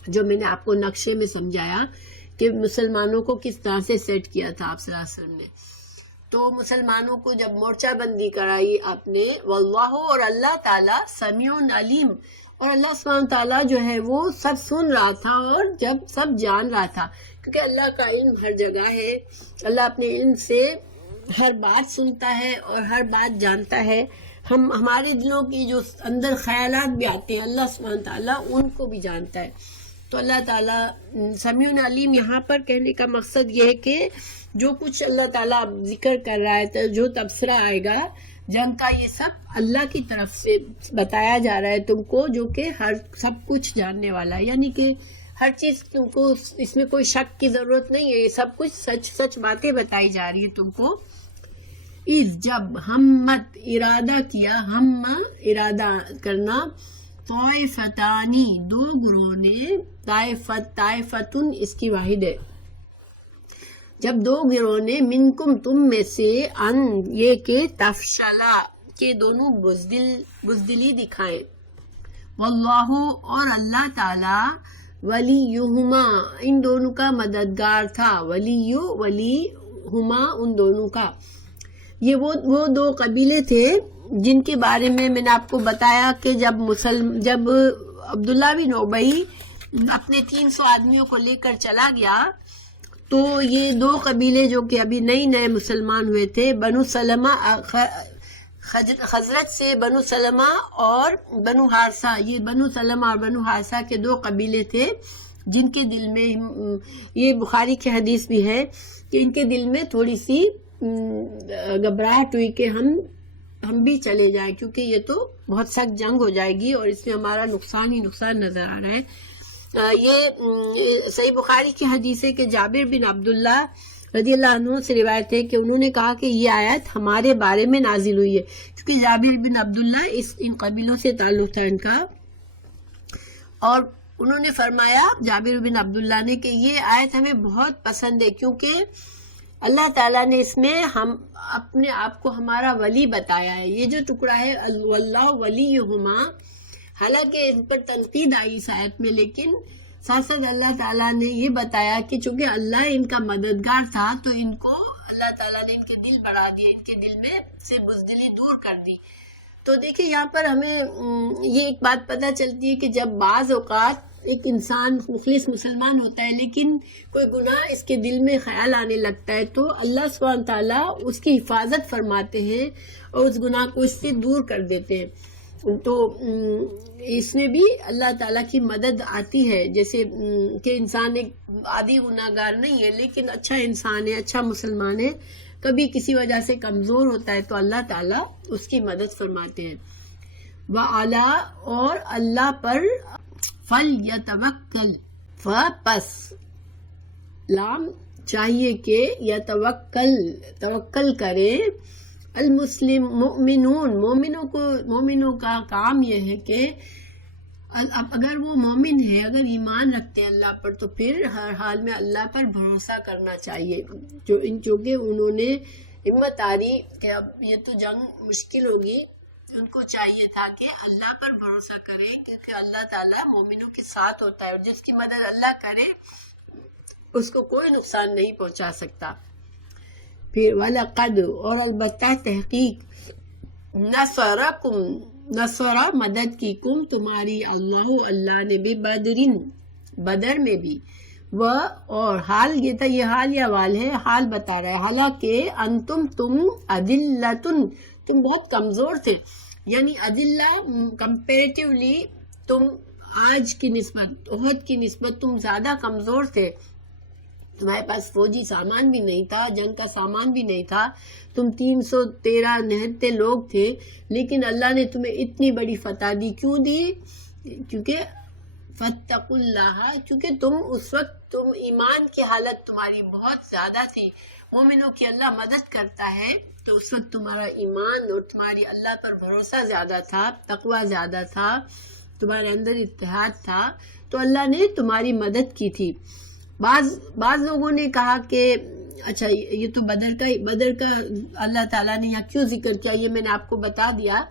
جو میں نے آپ کو نقشے میں سمجھایا کہ مسلمانوں کو کس طرح سے سیٹ کیا تھا آپ صلی اللہ علیہ وسلم نے. تو مسلمانوں کو جب مورچہ بندی کرائی آپ نے، واللہ، اور اللہ تعالیٰ، سمیع علیم، اور اللہ سبحانہ تعالیٰ جو ہے وہ سب سن رہا تھا اور جب سب جان رہا تھا، کیونکہ اللہ کا علم ہر جگہ ہے، اللہ اپنے علم سے ہر بات سنتا ہے اور ہر بات جانتا ہے. ہمارے دلوں کی جو اندر خیالات بھی آتے ہیں اللہ سبحانہ تعالیٰ ان کو بھی جانتا ہے. تو اللہ تعالیٰ سمیع علیم. یہاں پر کہنے کا مقصد یہ ہے کہ جو کچھ اللہ تعالیٰ ذکر کر رہا ہے، جو تبصرہ آئے گا جنگ کا، یہ سب اللہ کی طرف سے بتایا جا رہا ہے تم کو، جو کہ سب کچھ جاننے والا ہے. یعنی کہ ہر چیز تم کو اس میں کوئی شک کی ضرورت نہیں ہے، یہ سب کچھ سچ باتیں بتائی جا رہی ہے تم کو. جب ہمت ارادہ کیا، ارادہ کرنا، طائفتانی دو گروہ نے، طائفتن اس کی واحد ہے، جب دو گروہ نے، منکم تم میں سے، ان یہ کہ تفشلا کہ دونوں بزدلی دکھائیں، واللہ اور اللہ تعالی، ولیہما ان دونوں کا مددگار تھا، ولیہما ان دونوں کا. یہ وہ دو قبیلے تھے جن کے بارے میں نے آپ کو بتایا کہ جب عبداللہ بن ابی اپنے 300 آدمیوں کو لے کر چلا گیا تو یہ دو قبیلے جو کہ ابھی نئے مسلمان ہوئے تھے، بنو سلمہ، خزرج سے بنو سلمہ اور بنو حارثہ، یہ بنو سلمہ اور بنو حارثہ کے دو قبیلے تھے جن کے دل میں، یہ بخاری کی حدیث بھی ہے کہ ان کے دل میں تھوڑی سی گھبراہٹ ہوئی کہ ہم بھی چلے جائیں، کیونکہ یہ تو بہت سخت جنگ ہو جائے گی اور اس میں ہمارا نقصان ہی نقصان نظر آ رہا ہے. یہ صحیح بخاری کی حدیث ہے کہ جابر بن عبداللہ رضی اللہ عنہ سے روایت ہے کہ انہوں نے کہا کہ یہ آیت ہمارے بارے میں نازل ہوئی ہے، کیونکہ جابر بن عبداللہ ان قبیلوں سے تعلق تھا ان کا. اور انہوں نے فرمایا جابر بن عبداللہ نے کہ یہ آیت ہمیں بہت پسند ہے، کیونکہ اللہ تعالیٰ نے اس میں ہم اپنے آپ کو ہمارا ولی بتایا ہے. یہ جو ٹکڑا ہے واللہ ولیہما، حالانکہ ان پر تنقید آئی اس آیت میں، لیکن ساتھ ساتھ اللہ تعالیٰ نے یہ بتایا کہ چونکہ اللہ ان کا مددگار تھا تو ان کو اللہ تعالیٰ نے ان کے دل بڑھا دیے، ان کے دل میں سے بزدلی دور کر دی. تو دیکھیں یہاں پر ہمیں یہ ایک بات پتہ چلتی ہے کہ جب بعض اوقات ایک انسان مخلص مسلمان ہوتا ہے لیکن کوئی گناہ اس کے دل میں خیال آنے لگتا ہے تو اللہ سبحانہ تعالیٰ اس کی حفاظت فرماتے ہیں اور اس گناہ کو اس سے دور کر دیتے ہیں. تو اس میں بھی اللہ تعالیٰ کی مدد آتی ہے، جیسے کہ انسان ایک عادی گناہ گار نہیں ہے لیکن اچھا انسان ہے، اچھا مسلمان ہے، کبھی کسی وجہ سے کمزور ہوتا ہے تو اللہ تعالیٰ اس کی مدد فرماتے ہیں. وَعَلَىٰ اور اللہ پر، فَلْيَتَوَكَّلْ پس لام چاہیے کہ توکل کرے، المسلم مومنون مومنوں کا کام یہ ہے کہ اگر وہ مومن ہے، اگر ایمان رکھتے ہیں اللہ پر تو پھر ہر حال میں اللہ پر بھروسہ کرنا چاہیے. چونکہ انہوں نے ہمت آری کہ اب یہ تو جنگ مشکل ہوگی، ان کو چاہیے تھا کہ اللہ پر بھروسہ کریں، کیونکہ اللہ تعالیٰ مومنوں کے ساتھ ہوتا ہے اور جس کی مدد اللہ کرے اس کو کوئی نقصان نہیں پہنچا سکتا. پھر وَلَقَدْ اور البتہ تحقیق، نصر مدد کی، کم تمہاری، اللہ نے بھی بدر میں بھی، اور حال یہ تھا، یہ حال یا وال ہے، حال بتا رہا ہے، حالانکہ انتم تم اذلتن تم بہت کمزور تھے، یعنی اذلہ کمپیریٹیولی تم آج کی نسبت، احد کی نسبت تم زیادہ کمزور تھے، تمہارے پاس فوجی سامان بھی نہیں تھا، جنگ کا سامان بھی نہیں تھا، تم 313 نہتے لوگ تھے، لیکن اللہ نے تمہیں اتنی بڑی فتح دی. کیوں دی؟ کیونکہ فاتقوا اللہ، کیونکہ تم اس وقت ایمان کی حالت تمہاری بہت زیادہ تھی. مومنوں کی اللہ مدد کرتا ہے تو اس وقت تمہارا ایمان اور تمہاری اللہ پر بھروسہ زیادہ تھا، تقوی زیادہ تھا، تمہارے اندر اتحاد تھا، تو اللہ نے تمہاری مدد کی تھی. بعض لوگوں نے کہا کہ اچھا یہ تو بدر کا اللہ تعالیٰ نے یہاں کیوں ذکر کیا؟ یہ میں نے آپ کو بتا دیا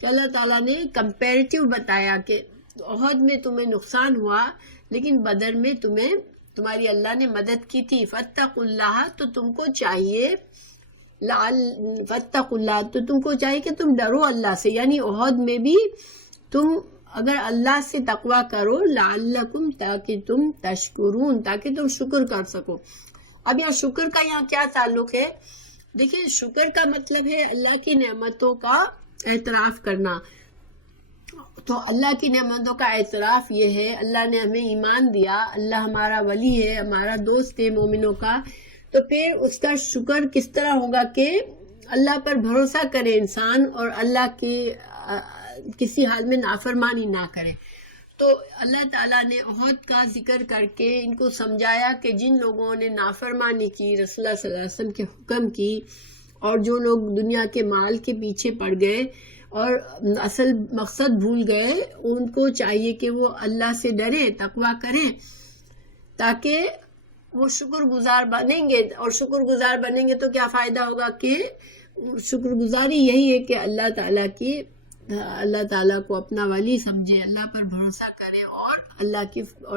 کہ اللہ تعالیٰ نے کمپیریٹیو بتایا کہ احد میں تمہیں نقصان ہوا لیکن بدر میں تمہاری اللہ نے مدد کی تھی. فاتقوا اللہ تو تم کو چاہیے، فاتقوا اللہ تو تم کو چاہیے کہ تم ڈرو اللہ سے، یعنی احد میں بھی تم اگر اللہ سے تقوی کرو لعلکم تاکہ تم تشکرون تاکہ تم شکر کر سکو. اب یہاں شکر کا یہاں کیا تعلق ہے؟ دیکھیں شکر کا مطلب ہے اللہ کی نعمتوں کا اعتراف کرنا. تو اللہ کی نعمتوں کا اعتراف یہ ہے اللہ نے ہمیں ایمان دیا, اللہ ہمارا ولی ہے, ہمارا دوست ہے مومنوں کا, تو پھر اس کا شکر کس طرح ہوگا کہ اللہ پر بھروسہ کرے انسان اور اللہ کی کسی حال میں نافرمانی نہ کرے. تو اللہ تعالیٰ نے احد کا ذکر کر کے ان کو سمجھایا کہ جن لوگوں نے نافرمانی کی رسول اللہ صلی اللہ علیہ وسلم کے حکم کی, اور جو لوگ دنیا کے مال کے پیچھے پڑ گئے اور اصل مقصد بھول گئے, ان کو چاہیے کہ وہ اللہ سے ڈرے, تقوی کریں, تاکہ وہ شکر گزار بنیں گے. اور شکر گزار بنیں گے تو کیا فائدہ ہوگا کہ شکر گزاری یہی ہے کہ اللہ تعالیٰ کو اپنا ولی سمجھے, اللہ پر بھروسہ کرے اور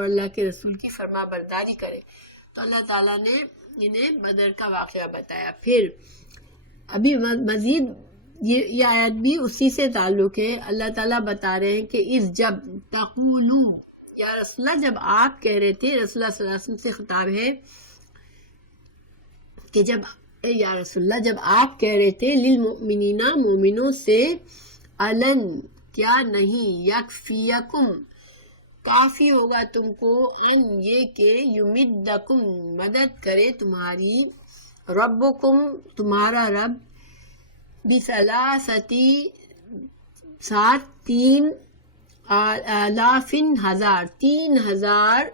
اللہ کے رسول کی فرما برداری کرے. تو اللہ تعالیٰ نے انہیں بدر کا واقعہ بتایا. پھر ابھی مزید یہ آیت بھی اسی سے تعلق ہے. اللہ تعالیٰ بتا رہے ہیں کہ جب تقولو, یا رسول اللہ جب آپ کہہ رہے تھے, رسول اللہ صلی اللہ علیہ وسلم سے خطاب ہے کہ یا رسول اللہ جب آپ کہہ رہے تھے للمؤمنین مومنوں سے, الن کیا نہیں, یکفیکم کافی ہوگا تم کو, ان یہ کہ یمدکم مدد کرے تمہاری, ربکم تمہارا رب, بثلاثتی 3,000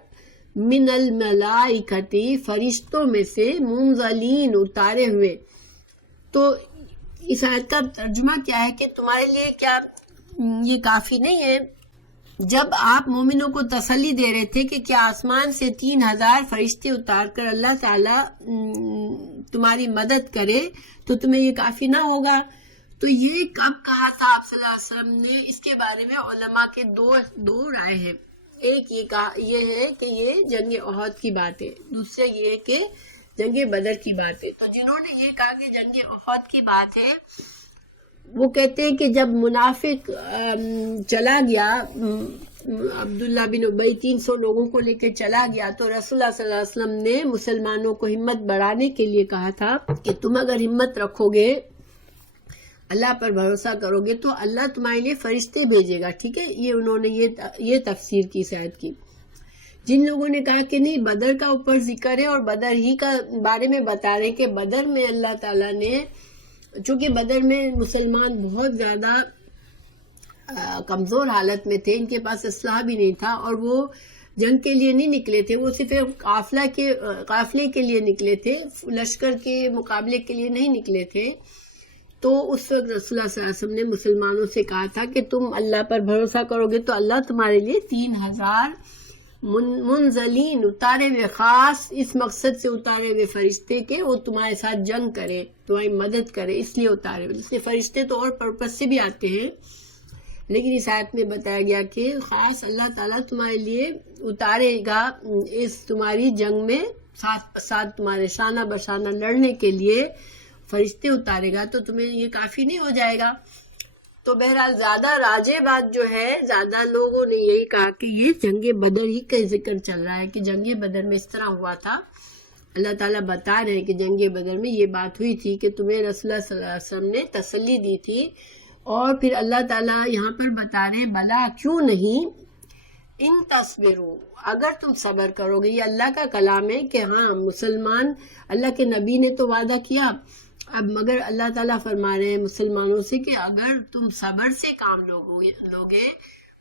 من الملائکتی فرشتوں میں سے, منزلین اتارے ہوئے. تو اس آیت کا ترجمہ کیا ہے کہ تمہارے لیے کیا یہ کافی نہیں ہے؟ جب آپ مومنوں کو تسلی دے رہے تھے کہ کیا آسمان سے 3,000 فرشتے اتار کر اللہ تعالیٰ تمہاری مدد کرے تو تمہیں یہ کافی نہ ہوگا. تو یہ کب کہا تھا آپ صلی اللہ علیہ وسلم نے؟ اس کے بارے میں علماء کے دو رائے ہیں. ایک یہ ہے کہ یہ جنگ احد کی بات ہے, دوسرے یہ ہے کہ جنگ بدر کی بات ہے. تو جنہوں نے یہ کہا کہ جنگ احد کی بات ہے, وہ کہتے ہیں کہ جب منافق چلا گیا, عبداللہ بن ابی 300 لوگوں کو لے کے چلا گیا, تو رسول اللہ صلی اللہ علیہ وسلم نے مسلمانوں کو ہمت بڑھانے کے لیے کہا تھا کہ تم اگر ہمت رکھو گے, اللہ پر بھروسہ کرو گے, تو اللہ تمہارے لیے فرشتے بھیجے گا. ٹھیک ہے, یہ انہوں نے یہ تفسیر کی شاید کی. جن لوگوں نے کہا کہ نہیں بدر کا اوپر ذکر ہے اور بدر ہی کا بارے میں بتا رہے کہ بدر میں اللہ تعالیٰ نے, چونکہ بدر میں مسلمان بہت زیادہ کمزور حالت میں تھے, ان کے پاس اسلحہ بھی نہیں تھا, اور وہ جنگ کے لیے نہیں نکلے تھے, وہ صرف قافلے کے لیے نکلے تھے, لشکر کے مقابلے کے لیے نہیں نکلے تھے. تو اس وقت رسول اللہ صلی اللہ علیہ وسلم نے مسلمانوں سے کہا تھا کہ تم اللہ پر بھروسہ کرو گے تو اللہ تمہارے لیے 3,000 منزلین اتارے ہوئے, خاص اس مقصد سے اتارے ہوئے فرشتے کہ وہ تمہارے ساتھ جنگ کرے, تمہاری مدد کرے, اس لیے اتارے ہوئے. اس لیے فرشتے تو اور پرپس سے بھی آتے ہیں, لیکن اس آیت میں بتایا گیا کہ خاص اللہ تعالیٰ تمہارے لیے اتارے گا اس تمہاری جنگ میں, ساتھ تمہارے شانہ بشانہ لڑنے کے لیے فرشتے اتارے گا, تو تمہیں یہ کافی نہیں ہو جائے گا. تو بہرحال زیادہ راجع بات جو ہے, زیادہ لوگوں نے یہی کہا کہ یہ جنگ بدر ہی کا ذکر چل رہا ہے کہ جنگ بدر میں اس طرح ہوا تھا. اللہ تعالیٰ بتا رہے ہیں کہ جنگ بدر میں یہ بات ہوئی تھی کہ تمہیں رسول اللہ صلی اللہ علیہ وسلم نے تسلی دی تھی. اور پھر اللہ تعالیٰ یہاں پر بتا رہے ہیں بلا کیوں نہیں, ان تصبروا اگر تم صبر کرو گے. یہ اللہ کا کلام ہے کہ ہاں مسلمان, اللہ کے نبی نے تو وعدہ کیا, اب مگر اللہ تعالیٰ فرما رہے ہیں مسلمانوں سے کہ اگر تم صبر سے کام لوگے,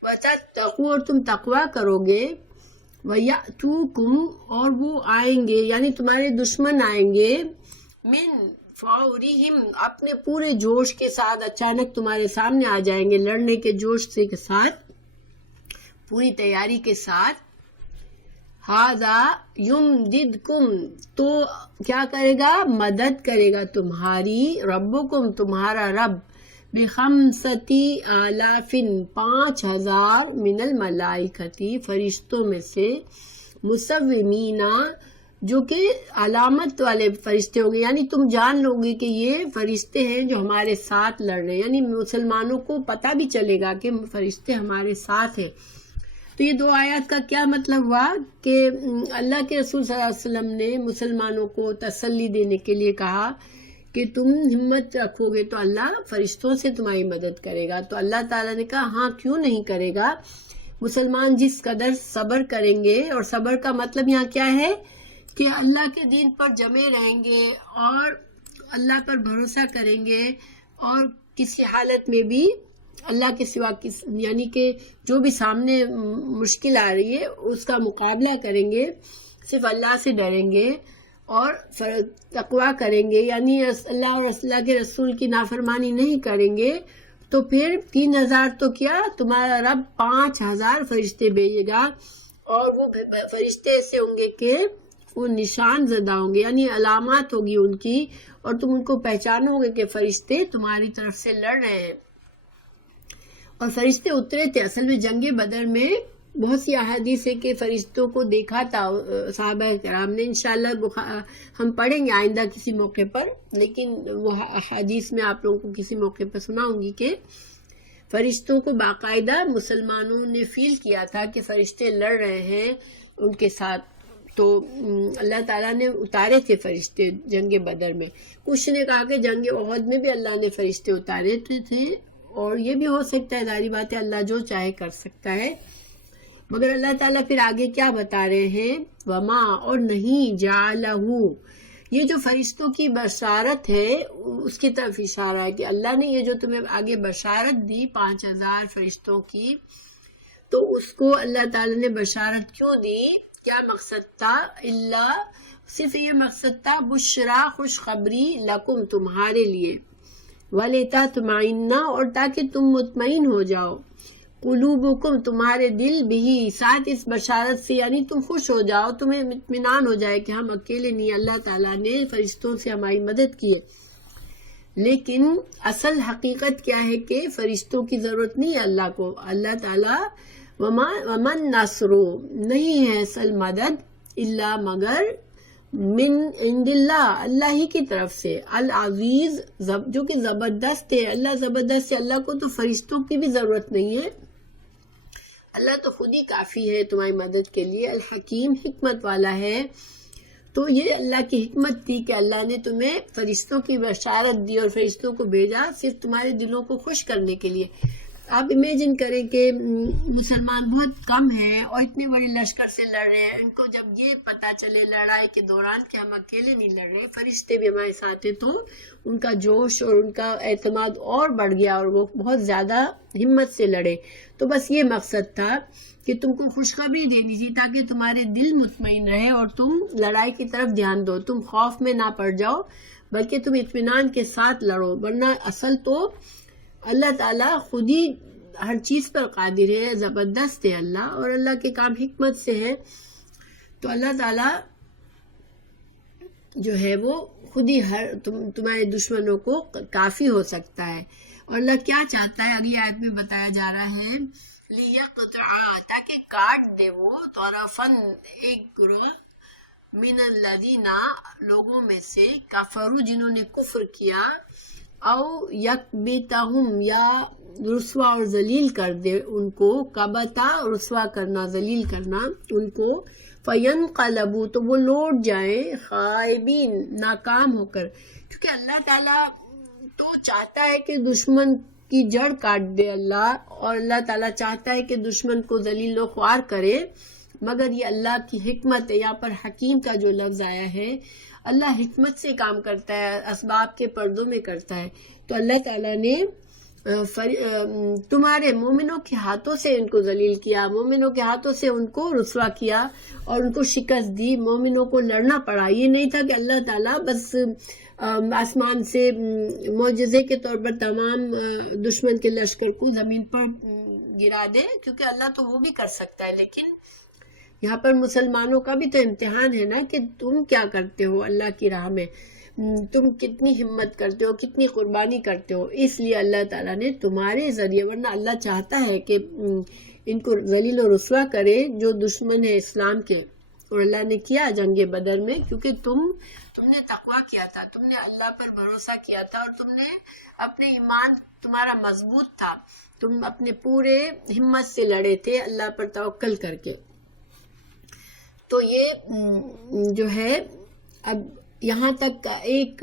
وتتقوا اور تم تقوی کرو گے, وَيَأْتُوكُمْ اور وہ آئیں گے, یعنی تمہارے دشمن آئیں گے, من فورہم اپنے پورے جوش کے ساتھ, اچانک تمہارے سامنے آ جائیں گے لڑنے کے جوش سے کے ساتھ, پوری تیاری کے ساتھ. ہذا یمددکم تو کیا کرے گا, مدد کرے گا تمہاری, ربکم تمہارا رب, بخمستی آلاف 5,000 من الملائکتی فرشتوں میں سے, مسومین جو کہ علامت والے فرشتے ہوں گے، یعنی تم جان لو گے کہ یہ فرشتے ہیں جو ہمارے ساتھ لڑ رہے ہیں، یعنی مسلمانوں کو پتہ بھی چلے گا کہ فرشتے ہمارے ساتھ ہیں۔ تو یہ 2 آیات کا کیا مطلب ہوا کہ اللہ کے رسول صلی اللہ علیہ وسلم نے مسلمانوں کو تسلی دینے کے لیے کہا کہ تم ہمت رکھو گے تو اللہ فرشتوں سے تمہاری مدد کرے گا۔ تو اللہ تعالیٰ نے کہا ہاں کیوں نہیں کرے گا، مسلمان جس قدر صبر کریں گے، اور صبر کا مطلب یہاں کیا ہے کہ اللہ کے دین پر جمے رہیں گے اور اللہ پر بھروسہ کریں گے، اور کسی حالت میں بھی اللہ کے سوا یعنی کہ جو بھی سامنے مشکل آ رہی ہے اس کا مقابلہ کریں گے، صرف اللہ سے ڈریں گے اور تقویٰ کریں گے، یعنی اللہ اور اللہ کے رسول کی نافرمانی نہیں کریں گے، تو پھر 3000 تو کیا تمہارا رب 5000 فرشتے بھیجے گا، اور وہ فرشتے ایسے ہوں گے کہ وہ نشان زدہ ہوں گے، یعنی علامات ہوگی ان کی، اور تم ان کو پہچانو گے کہ فرشتے تمہاری طرف سے لڑ رہے ہیں۔ اور فرشتے اترے تھے، اصل میں جنگ بدر میں بہت سی احادیث ہے کہ فرشتوں کو دیکھا تھا صحابہ کرام نے، انشاءاللہ ہم پڑھیں گے آئندہ کسی موقع پر، لیکن وہ احادیث میں آپ لوگوں کو کسی موقع پر سناؤں گی کہ فرشتوں کو باقاعدہ مسلمانوں نے فیل کیا تھا کہ فرشتے لڑ رہے ہیں ان کے ساتھ، تو اللہ تعالیٰ نے اتارے تھے فرشتے جنگ بدر میں۔ کچھ نے کہا کہ جنگ احد میں بھی اللہ نے فرشتے اتارے تھے، اور یہ بھی ہو سکتا ہے، ظاہری بات ہے اللہ جو چاہے کر سکتا ہے، مگر اللہ تعالیٰ پھر آگے کیا بتا رہے ہیں، وما اور نہیں جعلہ، یہ جو فرشتوں کی بشارت ہے اس کی طرف اشارہ ہے کہ اللہ نے یہ جو تمہیں آگے بشارت دی 5000 فرشتوں کی، تو اس کو اللہ تعالیٰ نے بشارت کیوں دی، کیا مقصد تھا، اللہ صرف یہ مقصد تھا بشرا خوشخبری لکم تمہارے لیے، وَلِتَطْمَئِنَّ اور تاکہ تم مطمئن ہو جاؤ، قلوبکم تمہارے دل بھی ساتھ اس بشارت سے، یعنی تم خوش ہو جاؤ، تمہیں اطمینان ہو جائے کہ ہم اکیلے نہیں، اللہ تعالیٰ نے فرشتوں سے ہماری مدد کی ہے۔ لیکن اصل حقیقت کیا ہے کہ فرشتوں کی ضرورت نہیں ہے اللہ کو، اللہ تعالیٰ ومن نصر نہیں ہے اصل مدد الا مگر من عند اللہ، اللہ ہی کی طرف سے، العزیز جو کہ زبردست ہے، اللہ زبردست ہے، اللہ کو تو فرشتوں کی بھی ضرورت نہیں ہے، اللہ تو خود ہی کافی ہے تمہاری مدد کے لیے، الحکیم حکمت والا ہے۔ تو یہ اللہ کی حکمت تھی کہ اللہ نے تمہیں فرشتوں کی بشارت دی اور فرشتوں کو بھیجا صرف تمہارے دلوں کو خوش کرنے کے لیے۔ آپ امیجن کریں کہ مسلمان بہت کم ہیں اور اتنے بڑے لشکر سے لڑ رہے ہیں، ان کو جب یہ پتہ چلے لڑائی کے دوران کہ ہم اکیلے نہیں لڑ رہے، فرشتے بھی ہمارے ساتھ ہیں، تو ان کا جوش اور ان کا اعتماد اور بڑھ گیا اور وہ بہت زیادہ ہمت سے لڑے۔ تو بس یہ مقصد تھا کہ تم کو خوشخبری دینی تھی تاکہ تمہارے دل مطمئن رہے اور تم لڑائی کی طرف دھیان دو، تم خوف میں نہ پڑ جاؤ بلکہ تم اطمینان کے ساتھ لڑو، ورنہ اصل تو اللہ تعالیٰ خود ہی ہر چیز پر قادر ہے، زبردست ہے اللہ، اور اللہ کے کام حکمت سے ہے، تو اللہ تعالیٰ جو ہے وہ خود ہی تمہارے دشمنوں کو کافی ہو سکتا ہے۔ اور اللہ کیا چاہتا ہے اگلی آیت میں بتایا جا رہا ہے، لِيَقْطَعَ تاکہ کاٹ دے وہ طرفاً ایک گروہ، من الذین لوگوں میں سے، کفروا جنہوں نے کفر کیا، او یکبتہم یا رسوا اور ذلیل کر دے ان کو، کبتا رسوا کرنا ذلیل کرنا ان کو، فینقلبوا تو وہ لوٹ جائیں، خائبین ناکام ہو کر، کیونکہ اللہ تعالیٰ تو چاہتا ہے کہ دشمن کی جڑ کاٹ دے اللہ، اور اللہ تعالیٰ چاہتا ہے کہ دشمن کو ذلیل و خوار کرے، مگر یہ اللہ کی حکمت ہے۔ یہاں پر حکیم کا جو لفظ آیا ہے، اللہ حکمت سے کام کرتا ہے، اسباب کے پردوں میں کرتا ہے، تو اللہ تعالیٰ نے تمہارے مومنوں کے ہاتھوں سے ان کو ذلیل کیا، مومنوں کے ہاتھوں سے ان کو رسوا کیا اور ان کو شکست دی، مومنوں کو لڑنا پڑا۔ یہ نہیں تھا کہ اللہ تعالیٰ بس آسمان سے معجزے کے طور پر تمام دشمن کے لشکر کو زمین پر گرا دے، کیونکہ اللہ تو وہ بھی کر سکتا ہے، لیکن یہاں پر مسلمانوں کا بھی تو امتحان ہے نا کہ تم کیا کرتے ہو اللہ کی راہ میں، تم کتنی ہمت کرتے ہو، کتنی قربانی کرتے ہو، اس لیے اللہ تعالیٰ نے تمہارے ذریعے، ورنہ اللہ چاہتا ہے کہ ان کو ذلیل و رسوا کرے جو دشمن ہے اسلام کے، اور اللہ نے کیا جنگ بدر میں، کیونکہ تم نے تقویٰ کیا تھا، تم نے اللہ پر بھروسہ کیا تھا، اور تم نے اپنے ایمان تمہارا مضبوط تھا، تم اپنے پورے ہمت سے لڑے تھے اللہ پر توکل کر کے۔ تو یہ جو ہے اب یہاں تک ایک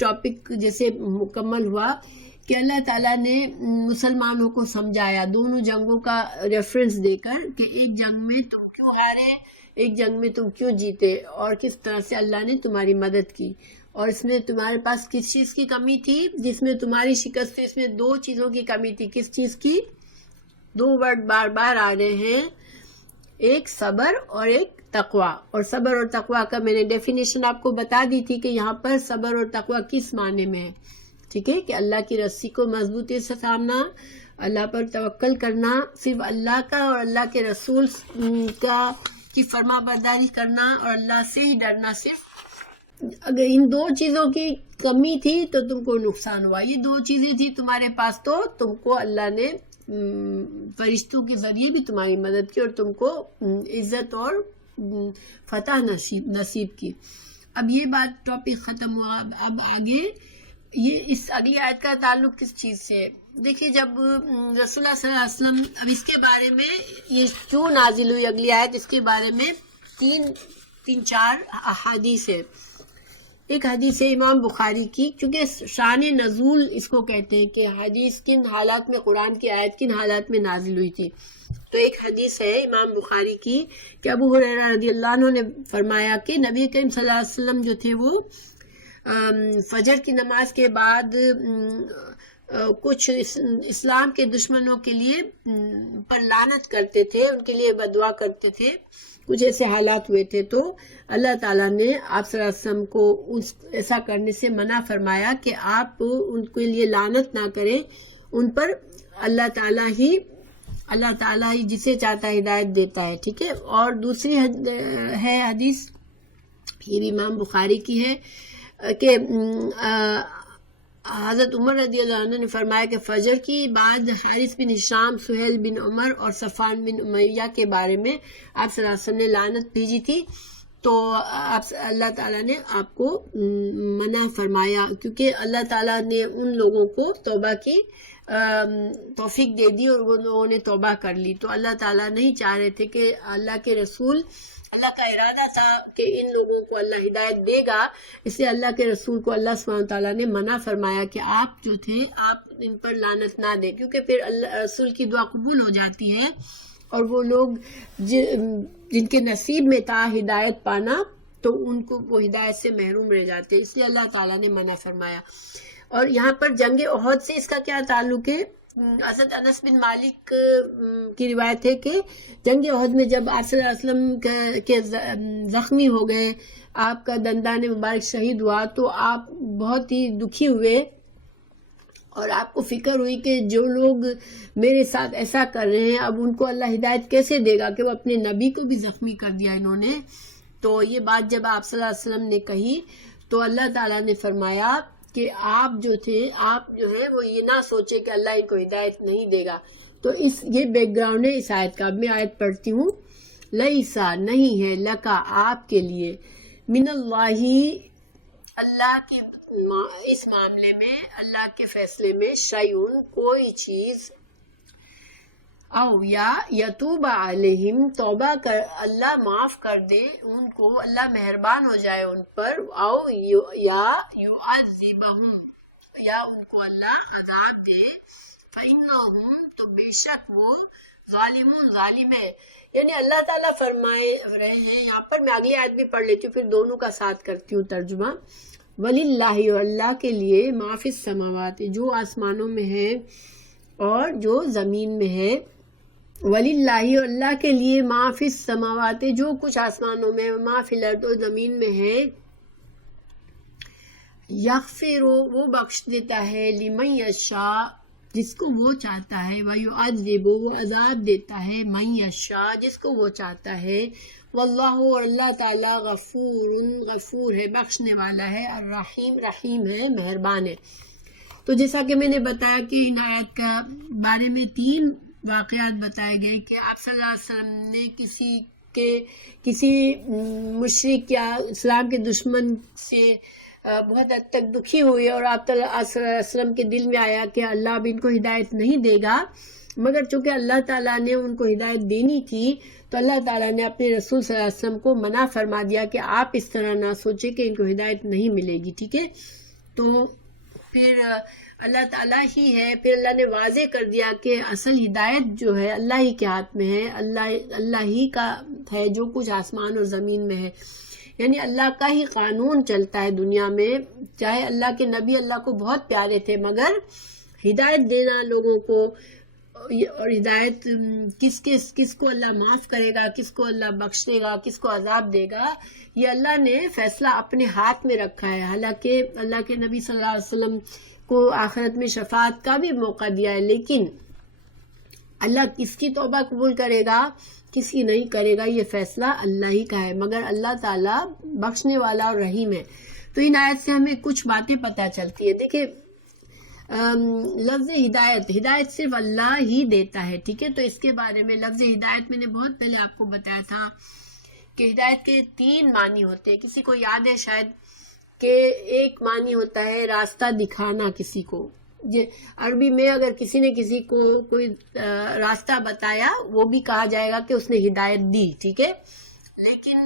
ٹاپک جیسے مکمل ہوا کہ اللہ تعالیٰ نے مسلمانوں کو سمجھایا دونوں جنگوں کا ریفرنس دے کر کہ ایک جنگ میں تم کیوں ہارے، ایک جنگ میں تم کیوں جیتے، اور کس طرح سے اللہ نے تمہاری مدد کی، اور اس میں تمہارے پاس کس چیز کی کمی تھی جس میں تمہاری شکست تھی۔ اس میں دو چیزوں کی کمی تھی۔ کس چیز کی؟ دو ورڈ بار بار آ رہے ہیں، ایک صبر اور ایک تقویٰ۔ اور صبر اور تقویٰ کا میں نے ڈیفینیشن آپ کو بتا دی تھی کہ یہاں پر صبر اور تقویٰ کس معنی میں ہے، ٹھیک ہے، کہ اللہ کی رسی کو مضبوطی سے تھامنا، اللہ پر توکل کرنا، صرف اللہ کا اور اللہ کے رسول کی فرما برداری کرنا، اور اللہ سے ہی ڈرنا صرف۔ اگر ان دو چیزوں کی کمی تھی تو تم کو نقصان ہوا، یہ دو چیزیں تھی تمہارے پاس تو تم کو اللہ نے فرشتوں کے ذریعے بھی تمہاری مدد کی اور تم کو عزت اور فتح نصیب کی۔ اب یہ بات ٹاپک ختم ہوا۔ اب آگے یہ اس اگلی آیت کا تعلق کس چیز سے ہے؟ دیکھیے، جب رسول اللہ صلی اللہ علیہ وسلم، اب اس کے بارے میں یہ کیوں نازل ہوئی اگلی آیت، اس کے بارے میں تین چار احادیث ہے۔ ایک حدیث ہے امام بخاری کی، کیونکہ شان نزول اس کو کہتے ہیں کہ حدیث کن حالات میں، قرآن کی آیت کن حالات میں نازل ہوئی تھی۔ تو ایک حدیث ہے امام بخاری کی کہ ابو ہریرہ رضی اللہ عنہ نے فرمایا کہ نبی کریم صلی اللہ علیہ وسلم جو تھے وہ فجر کی نماز کے بعد کچھ اسلام کے دشمنوں کے لیے پر لعنت کرتے تھے، ان کے لیے بددعا کرتے تھے۔ کچھ ایسے حالات ہوئے تھے تو اللہ تعالیٰ نے آپ صلی اللہ علیہ وسلم کو ایسا کرنے سے منع فرمایا کہ آپ ان کے لیے لعنت نہ کریں، ان پر اللہ تعالیٰ ہی جسے چاہتا ہے ہدایت دیتا ہے، ٹھیک ہے۔ اور دوسری ہے حدیث، یہ بھی امام بخاری کی ہے کہ حضرت عمر رضی اللہ عنہ نے فرمایا کہ فجر کی بعد حارث بن ہشام، سہیل بن عمر اور صفوان بن امیہ کے بارے میں آپ صلی اللہ علیہ وسلم نے لعنت بھیجی تھی، تو اللہ تعالیٰ نے آپ کو منع فرمایا، کیونکہ اللہ تعالیٰ نے ان لوگوں کو توبہ کی توفیق دے دی اور وہ لوگوں نے توبہ کر لی۔ تو اللہ تعالیٰ نہیں چاہ رہے تھے کہ اللہ کا ارادہ تھا کہ ان لوگوں کو اللہ ہدایت دے گا، اس لیے اللہ کے رسول کو اللہ سبحانہ تعالیٰ نے منع فرمایا کہ آپ جو تھے آپ ان پر لعنت نہ دیں، کیونکہ پھر اللہ رسول کی دعا قبول ہو جاتی ہے، اور وہ لوگ جن کے نصیب میں تھا ہدایت پانا تو ان کو وہ ہدایت سے محروم رہ جاتے، اس لیے اللہ تعالیٰ نے منع فرمایا۔ اور یہاں پر جنگ احد سے اس کا کیا تعلق ہے؟ حضرت انس بن مالک کی روایت ہے کہ جنگ احد میں جب آپ صلی اللہ علیہ وسلم کے زخمی ہو گئے، آپ کا دندان مبارک شہید ہوا، تو آپ بہت ہی دکھی ہوئے اور آپ کو فکر ہوئی کہ جو لوگ میرے ساتھ ایسا کر رہے ہیں اب ان کو اللہ ہدایت کیسے دے گا کہ وہ اپنے نبی کو بھی زخمی کر دیا انہوں نے۔ تو یہ بات جب آپ صلی اللہ علیہ وسلم نے کہی تو اللہ تعالیٰ نے فرمایا کہ آپ جو ہے وہ یہ نہ سوچے کہ اللہ ان کو ہدایت نہیں دے گا۔ تو یہ بیک گراؤنڈ ہے اس آیت کا۔ اب میں آیت پڑھتی ہوں۔ لیسا نہیں ہے، لکا آپ کے لیے، من اللہ کی اس معاملے میں، اللہ کے فیصلے میں، شیئن کوئی چیز، او یا یتوب علیہم توبہ کر اللہ معاف کر دے ان کو، اللہ مہربان ہو جائے ان پر، او یا یعذبہم یا ان کو اللہ عذاب دے، فإنہم تو بے شک وہ ظالمون ظالم ہے۔ یعنی اللہ تعالیٰ فرمائے رہے ہیں یہاں پر، میں اگلی آیت بھی پڑھ لیتی ہوں پھر دونوں کا ساتھ کرتی ہوں ترجمہ۔ وَلِلَّهِ اللہ کے لیے، مَا فِی السَّمَاوَاتِ جو آسمانوں میں ہے اور جو زمین میں ہے، وَلِلَّهِ اللہ کے لیے، مَا فِی السَّمَاوَاتِ جو کچھ آسمانوں میں، مَا فِی الْأَرْضِ اور زمین میں ہے، یغفر وہ بخش دیتا ہے، لمن یشاء جس کو وہ چاہتا ہے، وَیُعَذِّبُ وہ عذاب دیتا ہے، من یشاء جس کو وہ چاہتا ہے، واللہ اور اللہ تعالیٰ غفور ہے، بخشنے والا ہے، الرحیم رحیم ہے، مہربان ہے۔ تو جیسا کہ میں نے بتایا کہ ان آیات کا بارے میں 3 واقعات بتائے گئے کہ آپ صلی اللہ علیہ وسلم نے کسی کہ کسی مشرک یا اسلام کے دشمن سے بہت حد تک دکھی ہوئی اور آپ صلی اللہ علیہ وسلم کے دل میں آیا کہ اللہ اب ان کو ہدایت نہیں دے گا، مگر چونکہ اللہ تعالیٰ نے ان کو ہدایت دینی تھی تو اللہ تعالیٰ نے اپنے رسول صلی اللہ علیہ وسلم کو منع فرما دیا کہ آپ اس طرح نہ سوچیں کہ ان کو ہدایت نہیں ملے گی، ٹھیک ہے۔ تو پھر اللہ تعالیٰ ہی ہے، پھر اللہ نے واضح کر دیا کہ اصل ہدایت جو ہے اللہ ہی کے ہاتھ میں ہے، اللہ ہی کا ہے جو کچھ آسمان اور زمین میں ہے، یعنی اللہ کا ہی قانون چلتا ہے دنیا میں۔ چاہے اللہ کے نبی اللہ کو بہت پیارے تھے، مگر ہدایت دینا لوگوں کو، اور ہدایت کس کو اللہ معاف کرے گا، کس کو اللہ بخشے گا، کس کو عذاب دے گا، یہ اللہ نے فیصلہ اپنے ہاتھ میں رکھا ہے۔ حالانکہ اللہ کے نبی صلی اللہ علیہ وسلم کو آخرت میں شفاعت کا بھی موقع دیا ہے، لیکن اللہ کس کی توبہ قبول کرے گا، کس کی نہیں کرے گا، یہ فیصلہ اللہ ہی کا ہے، مگر اللہ تعالیٰ بخشنے والا اور رحیم ہے۔ تو ان آیت سے ہمیں کچھ باتیں پتہ چلتی ہے۔ دیکھیں لفظ ہدایت صرف اللہ ہی دیتا ہے، ٹھیک ہے۔ تو اس کے بارے میں لفظ ہدایت میں نے بہت پہلے آپ کو بتایا تھا کہ ہدایت کے 3 معنی ہوتے ہیں، کسی کو یاد ہے شاید، کہ ایک معنی ہوتا ہے راستہ دکھانا کسی کو، عربی میں اگر کسی نے کسی کو کوئی راستہ بتایا وہ بھی کہا جائے گا کہ اس نے ہدایت دی، ٹھیک ہے۔ لیکن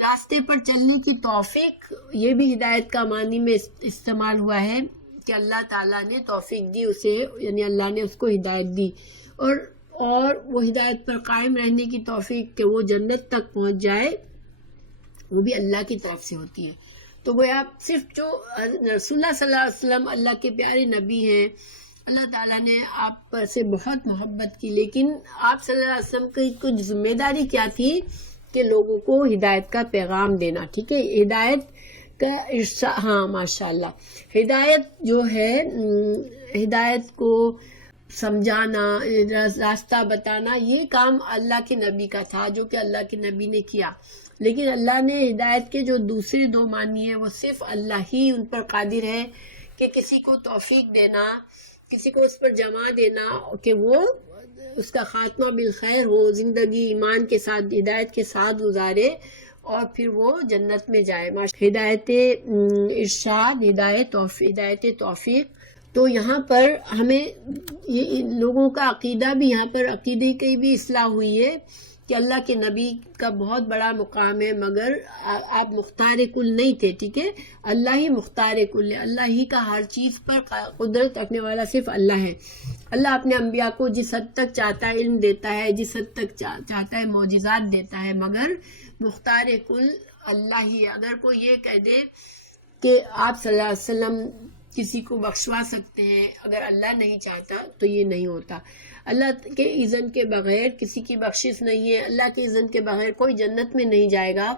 راستے پر چلنے کی توفیق، یہ بھی ہدایت کا معنی میں استعمال ہوا ہے کہ اللہ تعالیٰ نے توفیق دی اسے، یعنی اللہ نے اس کو ہدایت دی، اور وہ ہدایت پر قائم رہنے کی توفیق کہ وہ جنت تک پہنچ جائے، وہ بھی اللہ کی طرف سے ہوتی ہے۔ تو وہ آپ صرف جو رسول اللہ صلی اللہ علیہ وسلم اللہ کے پیارے نبی ہیں، اللہ تعالیٰ نے آپ پر سے بہت محبت کی، لیکن آپ صلی اللہ علیہ وسلم کی کچھ ذمہ داری کیا تھی کہ لوگوں کو ہدایت کا پیغام دینا، ٹھیک ہے۔ ہدایت کا ہاں ماشاء اللہ، ہدایت جو ہے، ہدایت کو سمجھانا، راستہ بتانا، یہ کام اللہ کے نبی کا تھا، جو کہ اللہ کے نبی نے کیا۔ لیکن اللہ نے ہدایت کے جو دوسرے 2 معنی ہیں وہ صرف اللہ ہی ان پر قادر ہے کہ کسی کو توفیق دینا، کسی کو اس پر جمع دینا کہ وہ اس کا خاتمہ بالخیر ہو، زندگی ایمان کے ساتھ، ہدایت کے ساتھ گزارے اور پھر وہ جنت میں جائے۔ ہدایت ارشاد، ہدایت توفیق۔ تو یہاں پر ہمیں یہ لوگوں کا عقیدہ بھی، یہاں پر عقیدے کی بھی اصلاح ہوئی ہے کہ اللہ کے نبی کا بہت بڑا مقام ہے، مگر آپ مختار کل نہیں تھے، ٹھیک ہے۔ اللہ ہی مختار کل ہے، اللہ ہی کا ہر چیز پر قدرت رکھنے والا صرف اللہ ہے۔ اللہ اپنے انبیاء کو جس حد تک چاہتا ہے علم دیتا ہے، جس حد تک چاہتا ہے معجزات دیتا ہے، مگر مختار کل اللہ ہی ہے۔ اگر کوئی یہ کہہ دے کہ آپ صلی اللہ علیہ وسلم کسی کو بخشوا سکتے ہیں، اگر اللہ نہیں چاہتا تو یہ نہیں ہوتا۔ اللہ کے اذن کے بغیر کسی کی بخشش نہیں ہے، اللہ کے اذن کے بغیر کوئی جنت میں نہیں جائے گا۔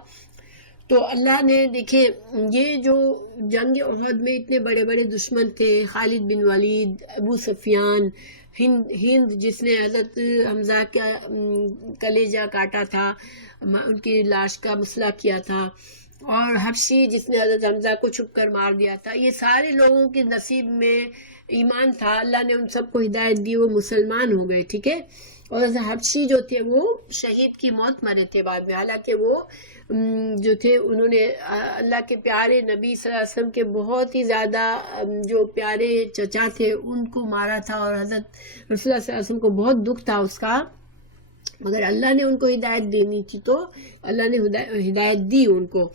تو اللہ نے دیکھیں، یہ جو جنگ احد میں اتنے بڑے بڑے دشمن تھے، خالد بن ولید، ابو سفیان، ہند جس نے حضرت حمزہ کا کلیجہ کاٹا تھا، ان کی لاش کا مسئلہ کیا تھا، اور حبشی جس نے حضرت حمزہ کو چھپ کر مار دیا تھا، یہ سارے لوگوں کے نصیب میں ایمان تھا، اللہ نے ان سب کو ہدایت دی، وہ مسلمان ہو گئے، ٹھیک ہے۔ اور حبشی جو تھے وہ شہید کی موت مرے تھے بعد میں، حالانکہ وہ جو تھے انہوں نے اللہ کے پیارے نبی صلی اللہ علیہ وسلم کے بہت ہی زیادہ جو پیارے چچا تھے ان کو مارا تھا، اور حضرت رسول اللہ صلی اللہ علیہ وسلم کو بہت دکھ تھا اس کا، مگر اللہ نے ان کو ہدایت دینی تھی تو اللہ نے ہدایت دی ان کو۔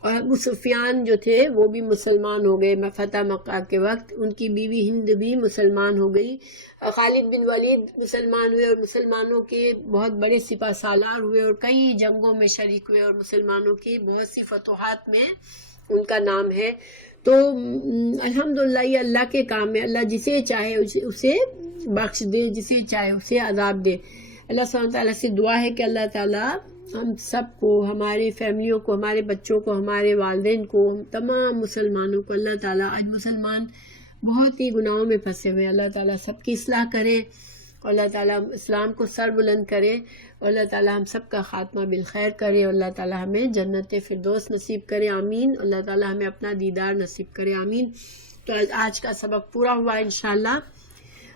اور ابو سفیان جو تھے وہ بھی مسلمان ہو گئے فتح مکہ کے وقت، ان کی بیوی ہند بھی مسلمان ہو گئی، خالد بن ولید مسلمان ہوئے، اور مسلمانوں کے بہت بڑے سپہ سالار ہوئے اور کئی جنگوں میں شریک ہوئے، اور مسلمانوں کی بہت سی فتوحات میں ان کا نام ہے۔ تو الحمدللہ یہ اللہ کے کام ہے، اللہ جسے چاہے اسے بخش دے، جسے چاہے اسے عذاب دے۔ اللہ سبحانہ تعالیٰ سے دعا ہے کہ اللہ تعالیٰ ہم سب کو، ہماری فیملیوں کو، ہمارے بچوں کو، ہمارے والدین کو، ہم تمام مسلمانوں کو اللہ تعالیٰ، آج مسلمان بہت ہی گناہوں میں پھنسے ہوئے، اللہ تعالیٰ سب کی اصلاح کرے، اور اللہ تعالیٰ اسلام کو سر بلند کرے، اور اللہ تعالیٰ ہم سب کا خاتمہ بالخیر کرے، اور اللہ تعالیٰ ہمیں جنت فردوس نصیب کرے، آمین۔ اللہ تعالیٰ ہمیں اپنا دیدار نصیب کرے، آمین۔ تو آج کا سبق پورا ہوا انشاءاللہ۔